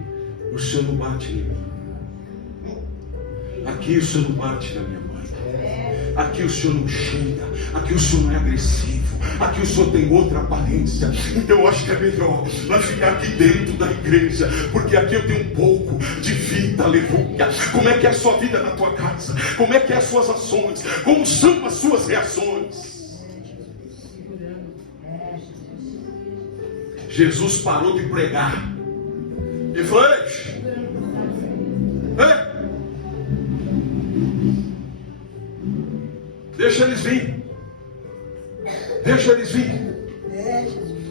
o Senhor não bate em mim. Aqui o Senhor não bate na minha mãe. Aqui o Senhor não xinga. Aqui o Senhor não é agressivo. Aqui o Senhor tem outra aparência. Então eu acho que é melhor nós ficar aqui dentro da igreja, porque aqui eu tenho um pouco de vida, aleluia. Como é que é a sua vida na tua casa? Como é que é as suas ações? Como são as suas reações? Jesus parou de pregar. Ele falou: ei, deixa eles vir. Deixa eles vir.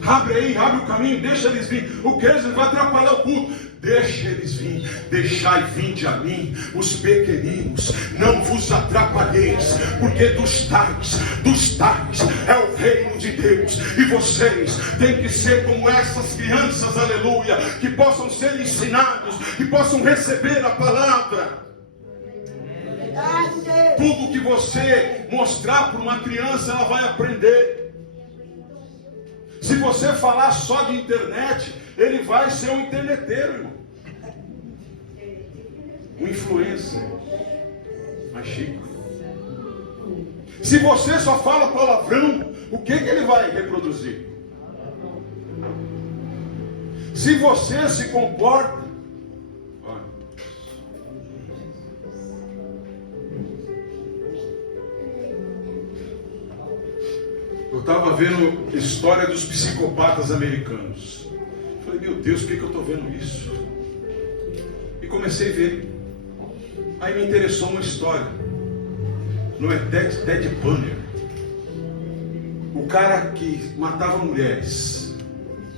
Abre aí, abre o caminho, deixa eles vir. O que eles vão atrapalhar o culto? Deixa eles vir. Deixai vinde a mim os pequeninos, não vos atrapalheis, porque dos tais é o reino de Deus. E vocês têm que ser como essas crianças, aleluia, que possam ser ensinados, que possam receber a palavra. Tudo que você mostrar para uma criança, ela vai aprender. Se você falar só de internet, ele vai ser um interneteiro, irmão. Um influencer. Mais chique. Se você só fala palavrão, o que ele vai reproduzir? Se você se comporta, eu estava vendo a história dos psicopatas americanos. Falei: meu Deus, por que eu estou vendo isso? E comecei a ver. Aí me interessou uma história. Não é Ted Bundy, o cara que matava mulheres.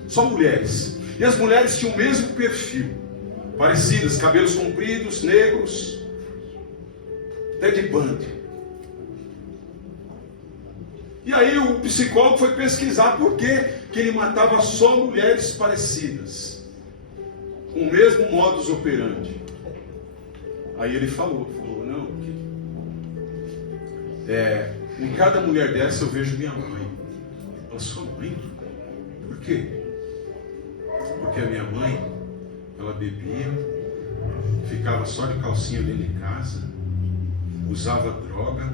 Só mulheres. E as mulheres tinham o mesmo perfil. Parecidas, cabelos compridos, negros. Ted Bundy. E aí o psicólogo foi pesquisar por que ele matava só mulheres parecidas, com o mesmo modus operandi. Aí ele falou, não, em cada mulher dessa eu vejo minha mãe. Eu sou mãe? Por quê? Porque a minha mãe, ela bebia, ficava só de calcinha dentro de casa, usava droga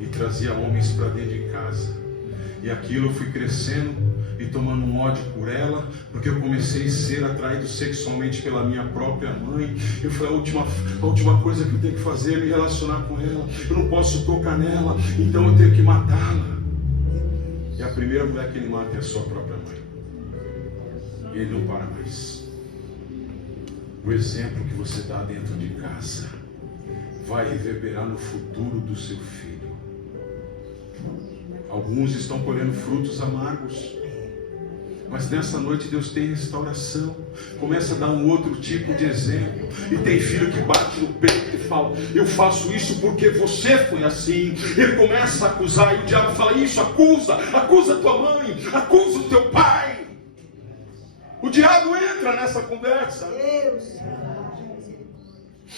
e trazia homens para dentro de casa. E aquilo eu fui crescendo e tomando um ódio por ela, porque eu comecei a ser atraído sexualmente pela minha própria mãe. Eu falei: a última coisa que eu tenho que fazer é me relacionar com ela. Eu não posso tocar nela, então eu tenho que matá-la. E a primeira mulher que ele mata é a sua própria mãe. E ele não para mais. O exemplo que você dá dentro de casa vai reverberar no futuro do seu filho. Alguns estão colhendo frutos amargos, mas nessa noite Deus tem restauração. Começa a dar um outro tipo de exemplo. E tem filho que bate no peito e fala: eu faço isso porque você foi assim. Ele começa a acusar, e o diabo fala: isso, acusa tua mãe, acusa o teu pai. O diabo entra nessa conversa.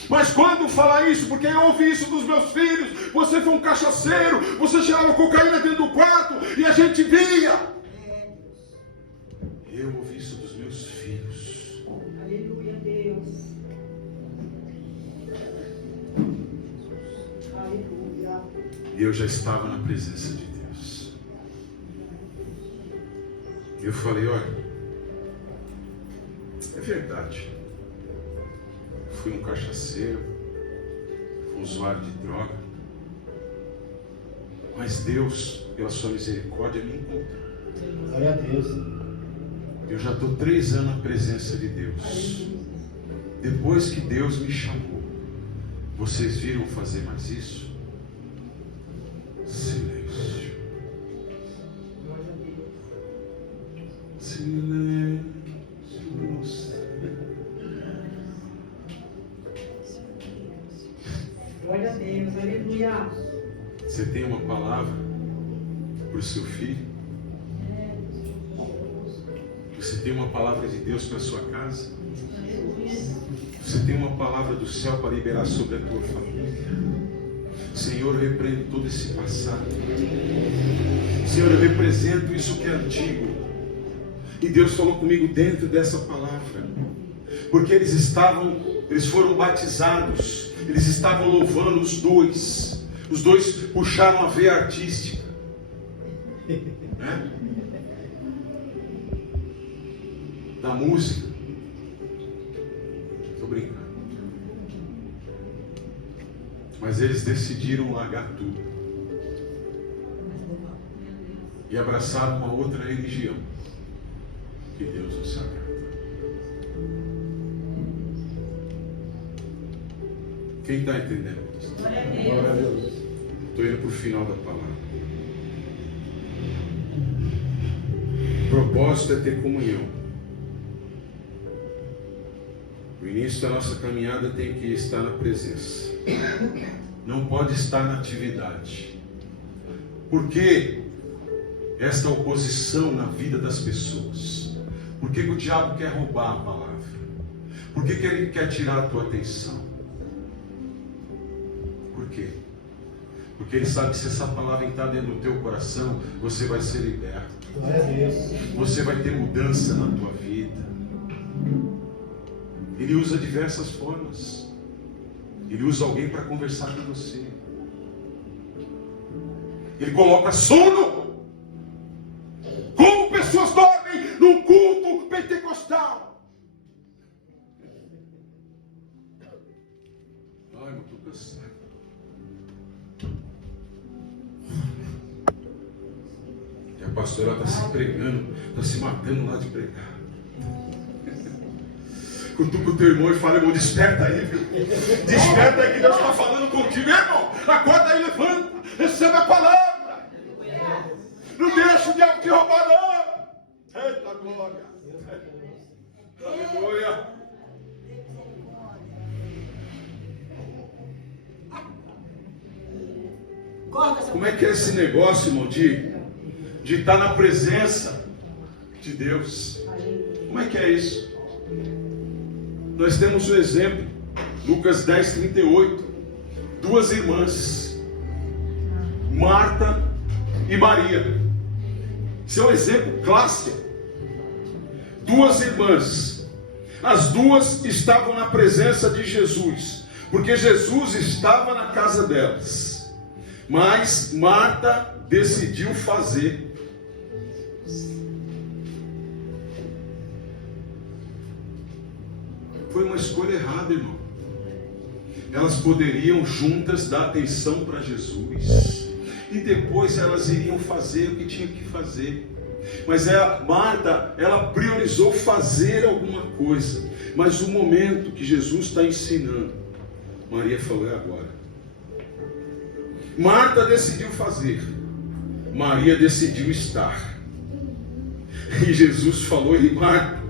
Mas quando falar isso, porque eu ouvi isso dos meus filhos, você foi um cachaceiro, você cheirava cocaína dentro do quarto e a gente via. Eu ouvi isso dos meus filhos. Aleluia, Deus. Aleluia. E eu já estava na presença de Deus. Eu falei: olha, é verdade. Fui um cachaceiro, um usuário de droga, mas Deus, pela sua misericórdia, me encontrou. Glória a Deus. Eu já estou 3 anos na presença de Deus. Depois que Deus me chamou, vocês viram fazer mais isso? Silêncio. Silêncio. Glória a Deus, aleluia. Você tem uma palavra para o seu filho? Você tem uma palavra de Deus para a sua casa? Você tem uma palavra do céu para liberar sobre a tua família? Senhor, eu repreendo todo esse passado. Senhor, eu represento isso que é antigo. E Deus falou comigo dentro dessa palavra. Porque eles foram batizados, eles estavam louvando os dois puxaram a veia artística, né? Da música. Estou brincando. Mas eles decidiram largar tudo e abraçaram uma outra religião que Deus nos sagrada. Quem está entendendo isso? Glória a Deus. Estou indo para o final da palavra. O propósito é ter comunhão. O início da nossa caminhada tem que estar na presença. Não pode estar na atividade. Por que esta oposição na vida das pessoas? Por que o diabo quer roubar a palavra? Por que ele quer tirar a tua atenção? Por quê? Porque ele sabe que se essa palavra entrar dentro do teu coração, você vai ser liberto. Glória a Deus. Você vai ter mudança na tua vida. Ele usa diversas formas. Ele usa alguém para conversar com você. Ele coloca sono. Como pessoas dormem num culto pentecostal. Ai, eu estou cansado. E a pastora está se pregando, está se matando lá de pregar. Cutuca o teu irmão e fala: irmão, desperta aí, viu? Desperta aí que Deus está falando contigo, irmão. Acorda aí, levanta, recebe a palavra. Não deixa o diabo te roubar, não. Eita glória. Aleluia. Como é que é esse negócio, irmão, de estar na presença de Deus? Como é que é isso? Nós temos um exemplo, Lucas 10:38, duas irmãs, Marta e Maria. Isso é um exemplo clássico. Duas irmãs, as duas estavam na presença de Jesus, porque Jesus estava na casa delas, mas Marta decidiu fazer. Foi uma escolha errada, irmão. Elas poderiam juntas dar atenção para Jesus e depois elas iriam fazer o que tinham que fazer. Mas Marta, ela priorizou fazer alguma coisa. Mas o momento que Jesus está ensinando, Maria falou: é agora. Marta decidiu fazer, Maria decidiu estar. E Jesus falou: e Marta,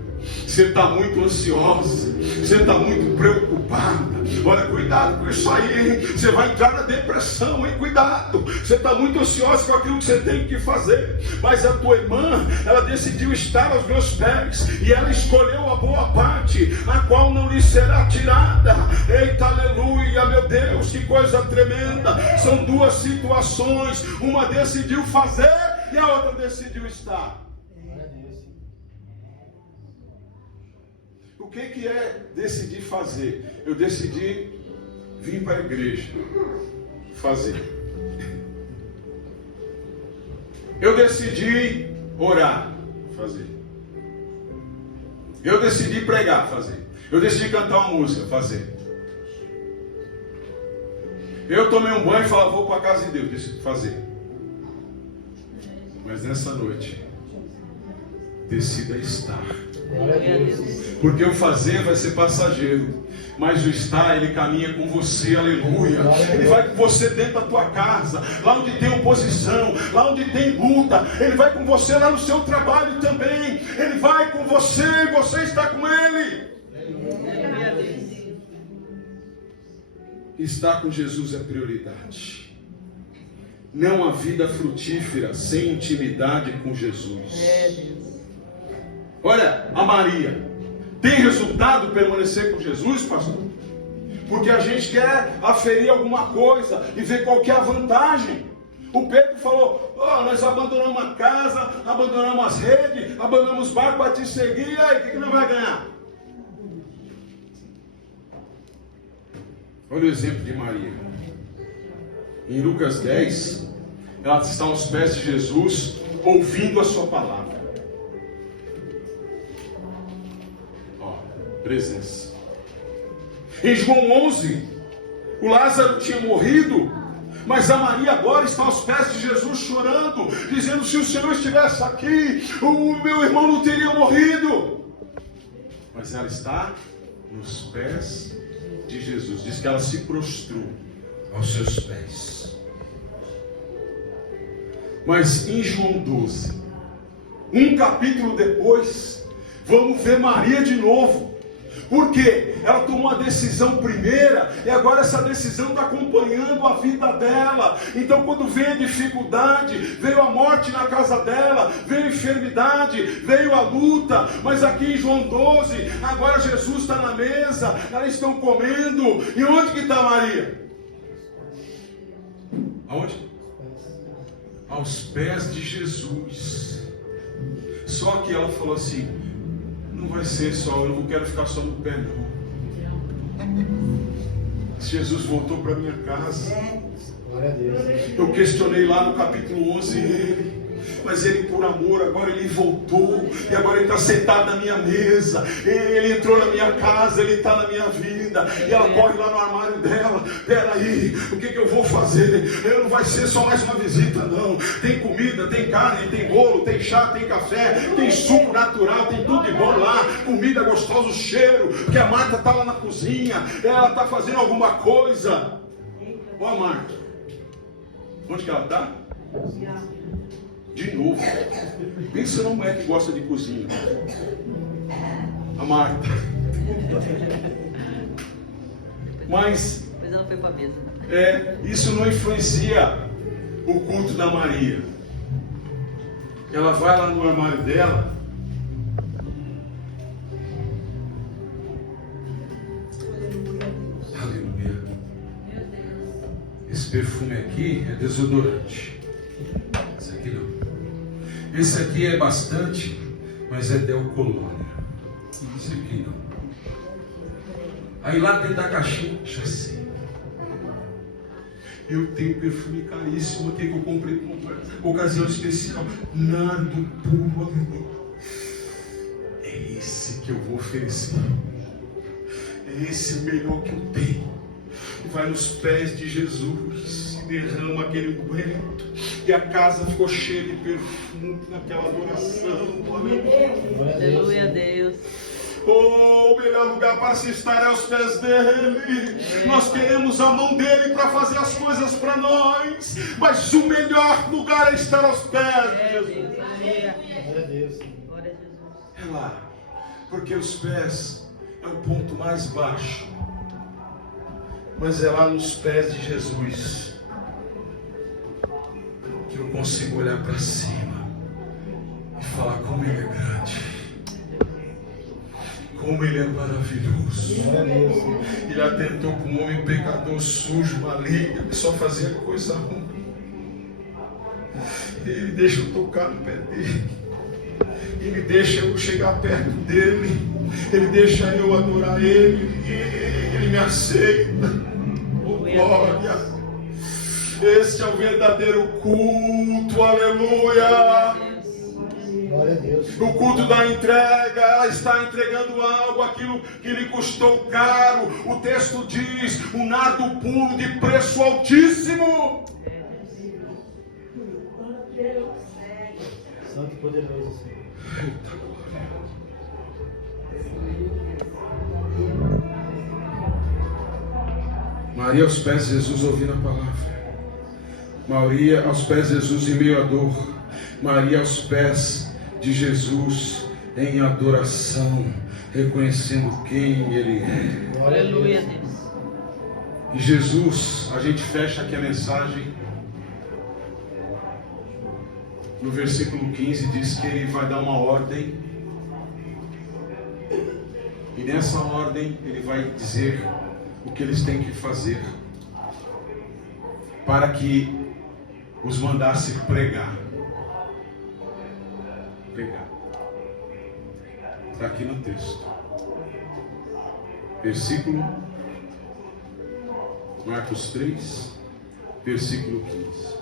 você está muito ansiosa, você está muito preocupada. Olha, cuidado com isso aí, hein? Você vai entrar na depressão, hein? Cuidado. Você está muito ansiosa com aquilo que você tem que fazer. Mas a tua irmã, ela decidiu estar aos meus pés, e ela escolheu a boa parte, a qual não lhe será tirada. Eita, aleluia, meu Deus, que coisa tremenda. São duas situações. Uma decidiu fazer e a outra decidiu estar. O que é decidir fazer? Eu decidi vir para a igreja fazer. Eu decidi orar, fazer. Eu decidi pregar, fazer. Eu decidi cantar uma música, fazer. Eu tomei um banho e falei: vou para a casa de Deus, decidi fazer. Mas nessa noite, decida estar. Porque o fazer vai ser passageiro, mas o estar, ele caminha com você, aleluia. Ele vai com você dentro da tua casa, lá onde tem oposição, lá onde tem luta. Ele vai com você lá no seu trabalho também. Ele vai com você e você está com ele. Estar com Jesus é prioridade. Não há vida frutífera sem intimidade com Jesus. Olha, a Maria, tem resultado permanecer com Jesus, pastor? Porque a gente quer aferir alguma coisa e ver qual que é a vantagem. O Pedro falou: nós abandonamos a casa, abandonamos as redes, abandonamos os barcos para te seguir, e aí, o que nós vamos ganhar? Olha o exemplo de Maria. Em Lucas 10, ela está aos pés de Jesus, ouvindo a sua palavra. Ó, presença. Em João 11, o Lázaro tinha morrido, mas a Maria agora está aos pés de Jesus chorando, dizendo: se o Senhor estivesse aqui, o meu irmão não teria morrido. Mas ela está nos pés de Jesus. Diz que ela se prostrou aos seus pés. Mas em João 12, um capítulo depois, vamos ver Maria de novo. Porque ela tomou uma decisão primeira e agora essa decisão está acompanhando a vida dela. Então quando veio a dificuldade, veio a morte na casa dela, veio a enfermidade, veio a luta. Mas aqui em João 12, agora Jesus está na mesa, elas estão comendo. E onde que está Maria? Aonde? Aos pés de Jesus. Só que ela falou assim: não vai ser só, eu não quero ficar só no pé não. Jesus voltou para minha casa. Glória a Deus. Eu questionei lá no capítulo 11 ele, mas ele por amor, agora ele voltou, e agora ele está sentado na minha mesa, ele entrou na minha casa, ele está na minha vida, e ela corre lá no armário dela: peraí, o que eu vou fazer? Não vai ser só mais uma visita não, tem comida, tem carne, tem bolo, tem chá, tem café, tem suco natural, tem tudo de bom lá, comida gostosa, o cheiro, porque a Marta está lá na cozinha, ela está fazendo alguma coisa. Ó a Marta, onde que ela está? De novo, pensa numa mulher que gosta de cozinha. A Marta. Mas Depois ela foi para a mesa. isso não influencia o culto da Maria. Ela vai lá no armário dela. Aleluia. Esse perfume aqui é desodorante. Esse aqui não. Esse aqui é bastante, mas é Delcolônia. Esse aqui não. Aí lá dentro da caixinha, já sei. Eu tenho perfume caríssimo aqui que eu comprei com uma ocasião especial. Nardo puro, aleluia. É esse que eu vou oferecer. É esse melhor que eu tenho. Vai nos pés de Jesus, derrama aquele unguento, e a casa ficou cheia de perfume naquela adoração. Aleluia a Deus. Oh, o melhor lugar para se estar é aos pés dele. Nós queremos a mão dele para fazer as coisas para nós, mas o melhor lugar é estar aos pés de Jesus. Aleluia. Glória a Deus. Glória a Jesus. É lá, porque os pés é o ponto mais baixo, mas é lá nos pés de Jesus que eu consigo olhar para cima e falar como ele é grande, como ele é maravilhoso. Glória a Deus. Ele atentou para um homem pecador, sujo, maligno, que só fazia coisa ruim. Ele deixa eu tocar no pé dele. Ele deixa eu chegar perto dele. Ele deixa eu adorar ele. Ele me aceita. Oh, glória. Esse é o verdadeiro culto. Aleluia. Glória a Deus. O culto da entrega, ela está entregando algo, aquilo que lhe custou caro. O texto diz: um nardo puro de preço altíssimo. Santo e poderoso, Senhor. Maria aos pés de Jesus ouvindo a palavra. Maria aos pés de Jesus em meio à dor. Maria aos pés de Jesus em adoração, reconhecendo quem Ele é. Aleluia a Deus. E Jesus, a gente fecha aqui a mensagem. No versículo 15 diz que Ele vai dar uma ordem. E nessa ordem Ele vai dizer o que eles têm que fazer para que os mandasse pregar. Pregar. Está aqui no texto. Versículo Marcos 3, versículo 15.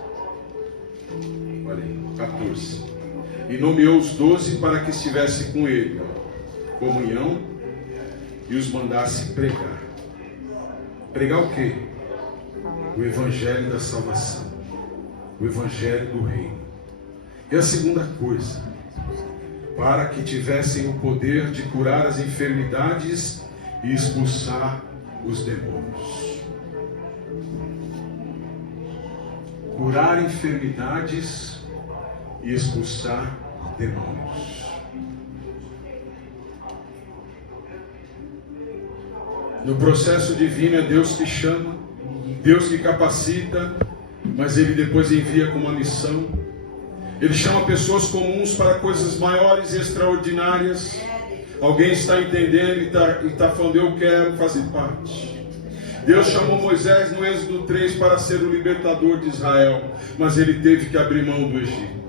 Olha aí, 14. E nomeou os 12 para que estivesse com ele, comunhão, e os mandasse pregar. Pregar o quê? O evangelho da salvação, o evangelho do reino. E a segunda coisa, para que tivessem o poder de curar as enfermidades e expulsar os demônios. Curar enfermidades e expulsar demônios. No processo divino é Deus que chama, Deus que capacita, mas Ele depois envia com uma missão. Ele chama pessoas comuns para coisas maiores e extraordinárias. Alguém está entendendo e está falando, eu quero fazer parte. Deus chamou Moisés no Êxodo 3 para ser o libertador de Israel, mas ele teve que abrir mão do Egito.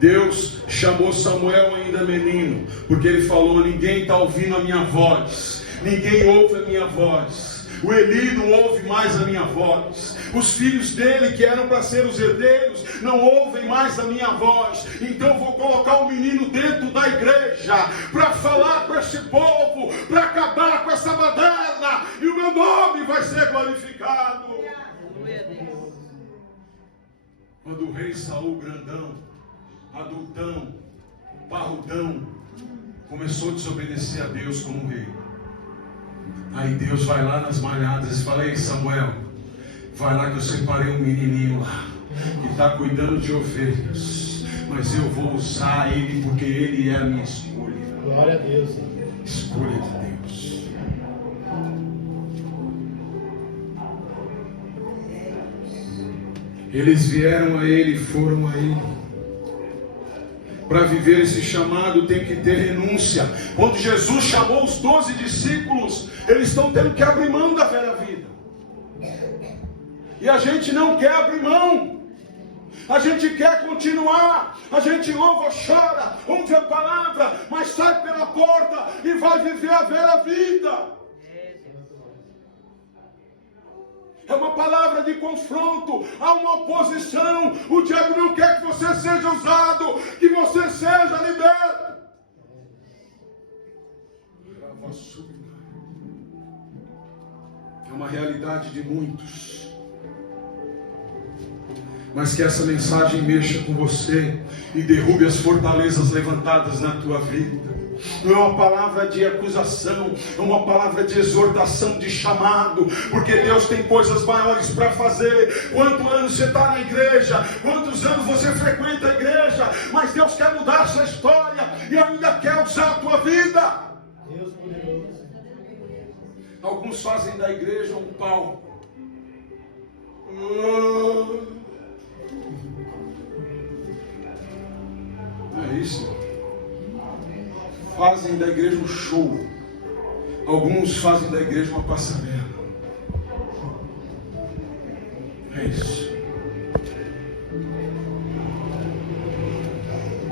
Deus chamou Samuel ainda menino, porque ele falou, ninguém está ouvindo a minha voz, ninguém ouve a minha voz. O Eli não ouve mais a minha voz. Os filhos dele, que eram para ser os herdeiros, não ouvem mais a minha voz. Então eu vou colocar o menino dentro da igreja para falar com esse povo, para acabar com essa baderna, e o meu nome vai ser glorificado. Quando o rei Saul, grandão, adultão, parrudão, começou a desobedecer a Deus como rei, aí Deus vai lá nas malhadas e fala, ei Samuel, vai lá que eu separei um menininho lá, que está cuidando de ovelhas, mas eu vou usar ele porque ele é a minha escolha. Glória a Deus. Escolha de Deus. Eles vieram a ele e foram a ele. Para viver esse chamado tem que ter renúncia. Quando Jesus chamou os 12 discípulos, eles estão tendo que abrir mão da velha vida. E a gente não quer abrir mão. A gente quer continuar. A gente louva, chora, ouve a palavra, mas sai pela porta e vai viver a velha vida. É uma palavra de confronto, há uma oposição. O diabo não quer que você seja usado, que você seja liberto. É uma realidade de muitos. Mas que essa mensagem mexa com você e derrube as fortalezas levantadas na tua vida. Não é uma palavra de acusação, é uma palavra de exortação, de chamado, porque Deus tem coisas maiores para fazer. Quantos anos você está na igreja, quantos anos você frequenta a igreja, mas Deus quer mudar essa história e ainda quer usar a tua vida. Deus poderoso. Alguns fazem da igreja um palco. É isso. Fazem da igreja um show. Alguns fazem da igreja uma passarela. É isso.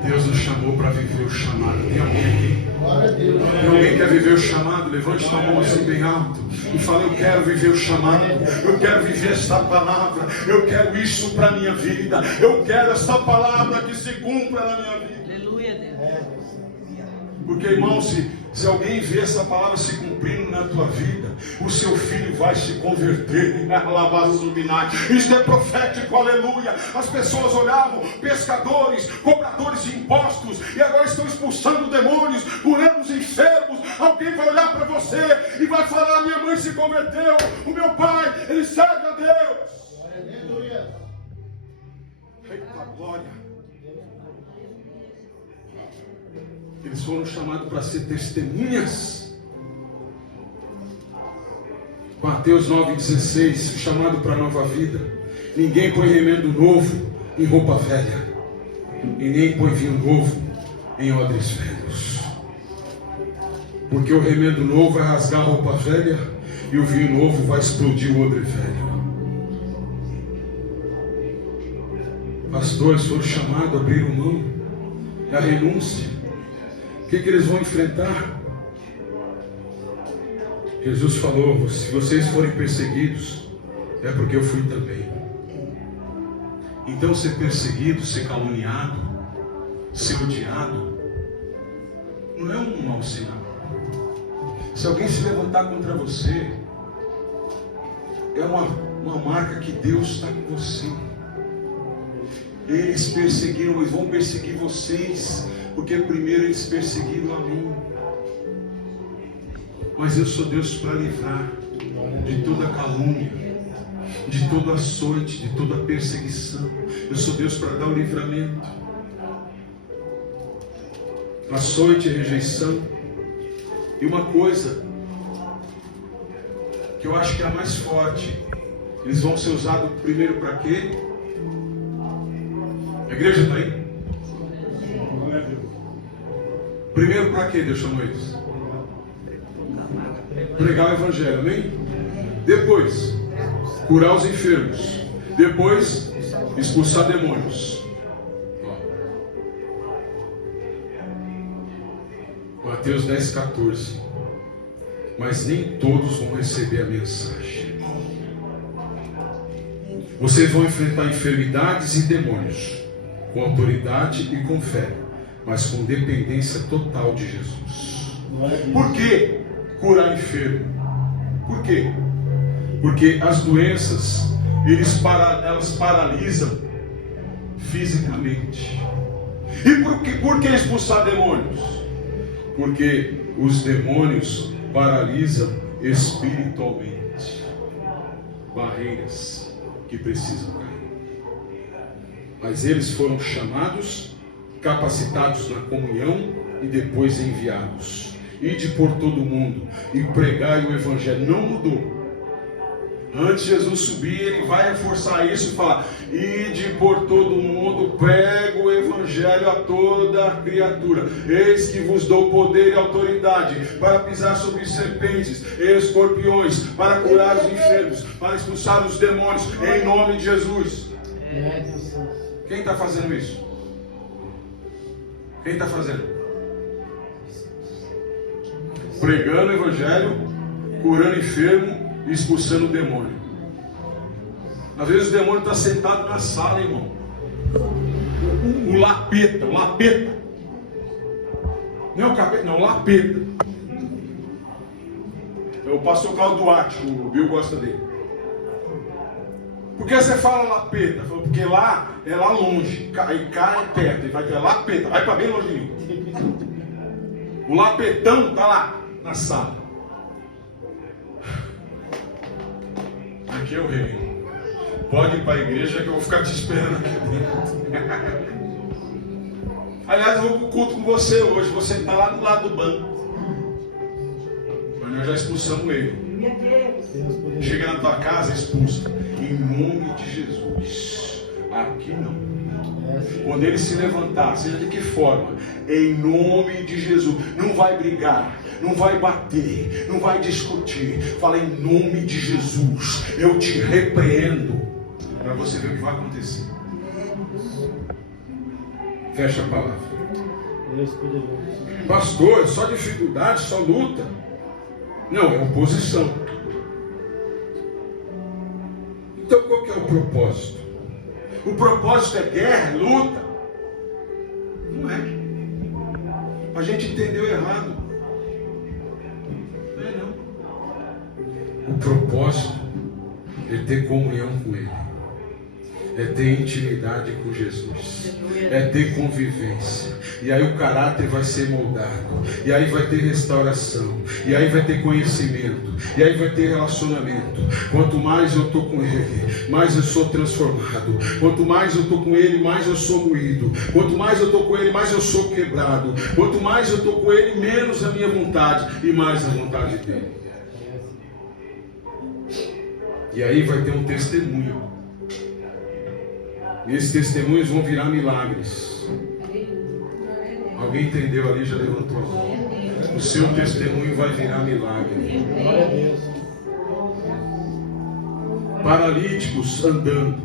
Deus nos chamou para viver o chamado. Tem alguém aqui? Glória a Deus. Tem alguém que quer viver o chamado? Levante a mão assim bem alto e fala, eu quero viver o chamado. Eu quero viver essa palavra. Eu quero isso para a minha vida. Eu quero essa palavra que se cumpra na minha vida. Aleluia, Deus. Porque, irmão, se alguém vê essa palavra se cumprindo na tua vida, o seu filho vai se converter. Isso é profético, aleluia. As pessoas olhavam, pescadores, cobradores de impostos, e agora estão expulsando demônios, curando os enfermos. Alguém vai olhar para você e vai falar, minha mãe se converteu, o meu pai, ele serve a Deus. Aleluia. Eita glória. Eles foram chamados para ser testemunhas. Mateus 9,16, chamado para a nova vida. Ninguém põe remendo novo em roupa velha, e nem põe vinho novo em odres velhos. Porque o remendo novo vai rasgar a roupa velha, e o vinho novo vai explodir o odre velho. Pastores foram chamados a abrir mão da renúncia. O que eles vão enfrentar? Jesus falou, se vocês forem perseguidos, é porque eu fui também. Então ser perseguido, ser caluniado, ser odiado, não é um mau sinal. Se alguém se levantar contra você, é uma marca que Deus está com você. Eles perseguiram, eles vão perseguir vocês, porque primeiro eles perseguiram a mim. Mas eu sou Deus para livrar de toda calúnia, de todo açoite, de toda perseguição. Eu sou Deus para dar o livramento. Açoite é rejeição. E uma coisa que eu acho que é a mais forte, eles vão ser usados primeiro para quê? A igreja está aí? Primeiro para quê Deus chamou eles? Pregar o evangelho, amém? Depois, curar os enfermos. Depois, expulsar demônios. Mateus 10:14. Mas nem todos vão receber a mensagem. Vocês vão enfrentar enfermidades e demônios com autoridade e com fé, mas com dependência total de Jesus. Por que curar enfermo? Por quê? Porque as doenças, elas paralisam fisicamente. E por que expulsar demônios? Porque os demônios paralisam espiritualmente. Barreiras que precisam cair. Mas eles foram chamados, capacitados na comunhão e depois enviados. Ide por todo mundo e pregai o evangelho. Não mudou. Antes de Jesus subir, ele vai reforçar isso e falar: ide por todo mundo, prega o evangelho a toda a criatura. Eis que vos dou poder e autoridade para pisar sobre serpentes e escorpiões, para curar os enfermos, para expulsar os demônios, em nome de Jesus. Quem está fazendo isso? Quem está fazendo? Pregando o evangelho, curando enfermo e expulsando o demônio. Às vezes o demônio está sentado na sala, irmão. O lapeta. Não é o capeta, não, o lapeta. É o pastor Cláudio Duarte, o Bill gosta dele. Por que você fala lapeta? Porque lá é lá longe, e cá é perto. Ele vai ter lapeta, vai para bem longe de mim. O lapetão está lá na sala. Aqui é o rei. Pode ir para a igreja que eu vou ficar te esperando aqui dentro. Aliás, eu vou para o culto com você hoje. Você está lá do lado do banco. Mas nós já expulsamos ele. Chega na tua casa, expulsa. Em nome de Jesus. Aqui não. Quando ele se levantar, seja de que forma, em nome de Jesus, não vai brigar, não vai bater, não vai discutir. Fala: em nome de Jesus, eu te repreendo, para você ver o que vai acontecer. Fecha a palavra. Pastor, é só dificuldade, só luta. Não, é oposição. Então qual que é o propósito? O propósito é guerra, luta? Não é. A gente entendeu errado. Não é não. O propósito é ter comunhão com Ele. É ter intimidade com Jesus. É ter convivência. E aí o caráter vai ser moldado. E aí vai ter restauração. E aí vai ter conhecimento. E aí vai ter relacionamento. Quanto mais eu estou com Ele, mais eu sou transformado. Quanto mais eu estou com Ele, mais eu sou moído. Quanto mais eu estou com Ele, mais eu sou quebrado. Quanto mais eu estou com Ele, menos a minha vontade e mais a vontade dele. E aí vai ter um testemunho. E esses testemunhos vão virar milagres. Alguém entendeu ali? Já levantou a mão. O seu testemunho vai virar milagre. Glória a Deus. Paralíticos andando,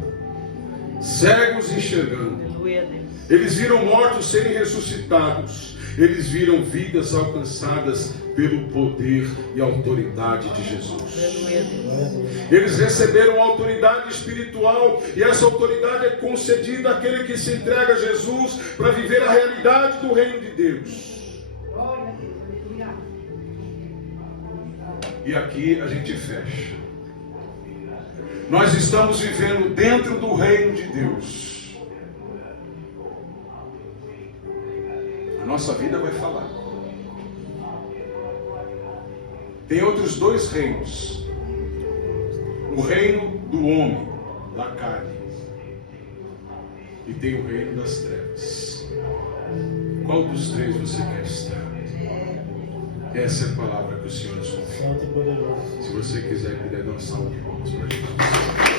cegos enxergando. Aleluia, Deus. Eles viram mortos serem ressuscitados. eles viram vidas alcançadas pelo poder e autoridade de Jesus. Aleluia a Deus. Eles receberam autoridade espiritual, e essa autoridade é concedida àquele que se entrega a Jesus para viver a realidade do reino de Deus. Glória a Deus. Aleluia. E aqui a gente fecha. Nós estamos vivendo dentro do reino de Deus. A nossa vida vai falar. Tem outros dois reinos. O reino do homem, da carne. E tem o reino das trevas. Qual dos três você quer estar? Essa é a palavra que o Senhor nos confia. Santo e poderoso. Se você quiser, puder dar uma salva de palmas para Jesus.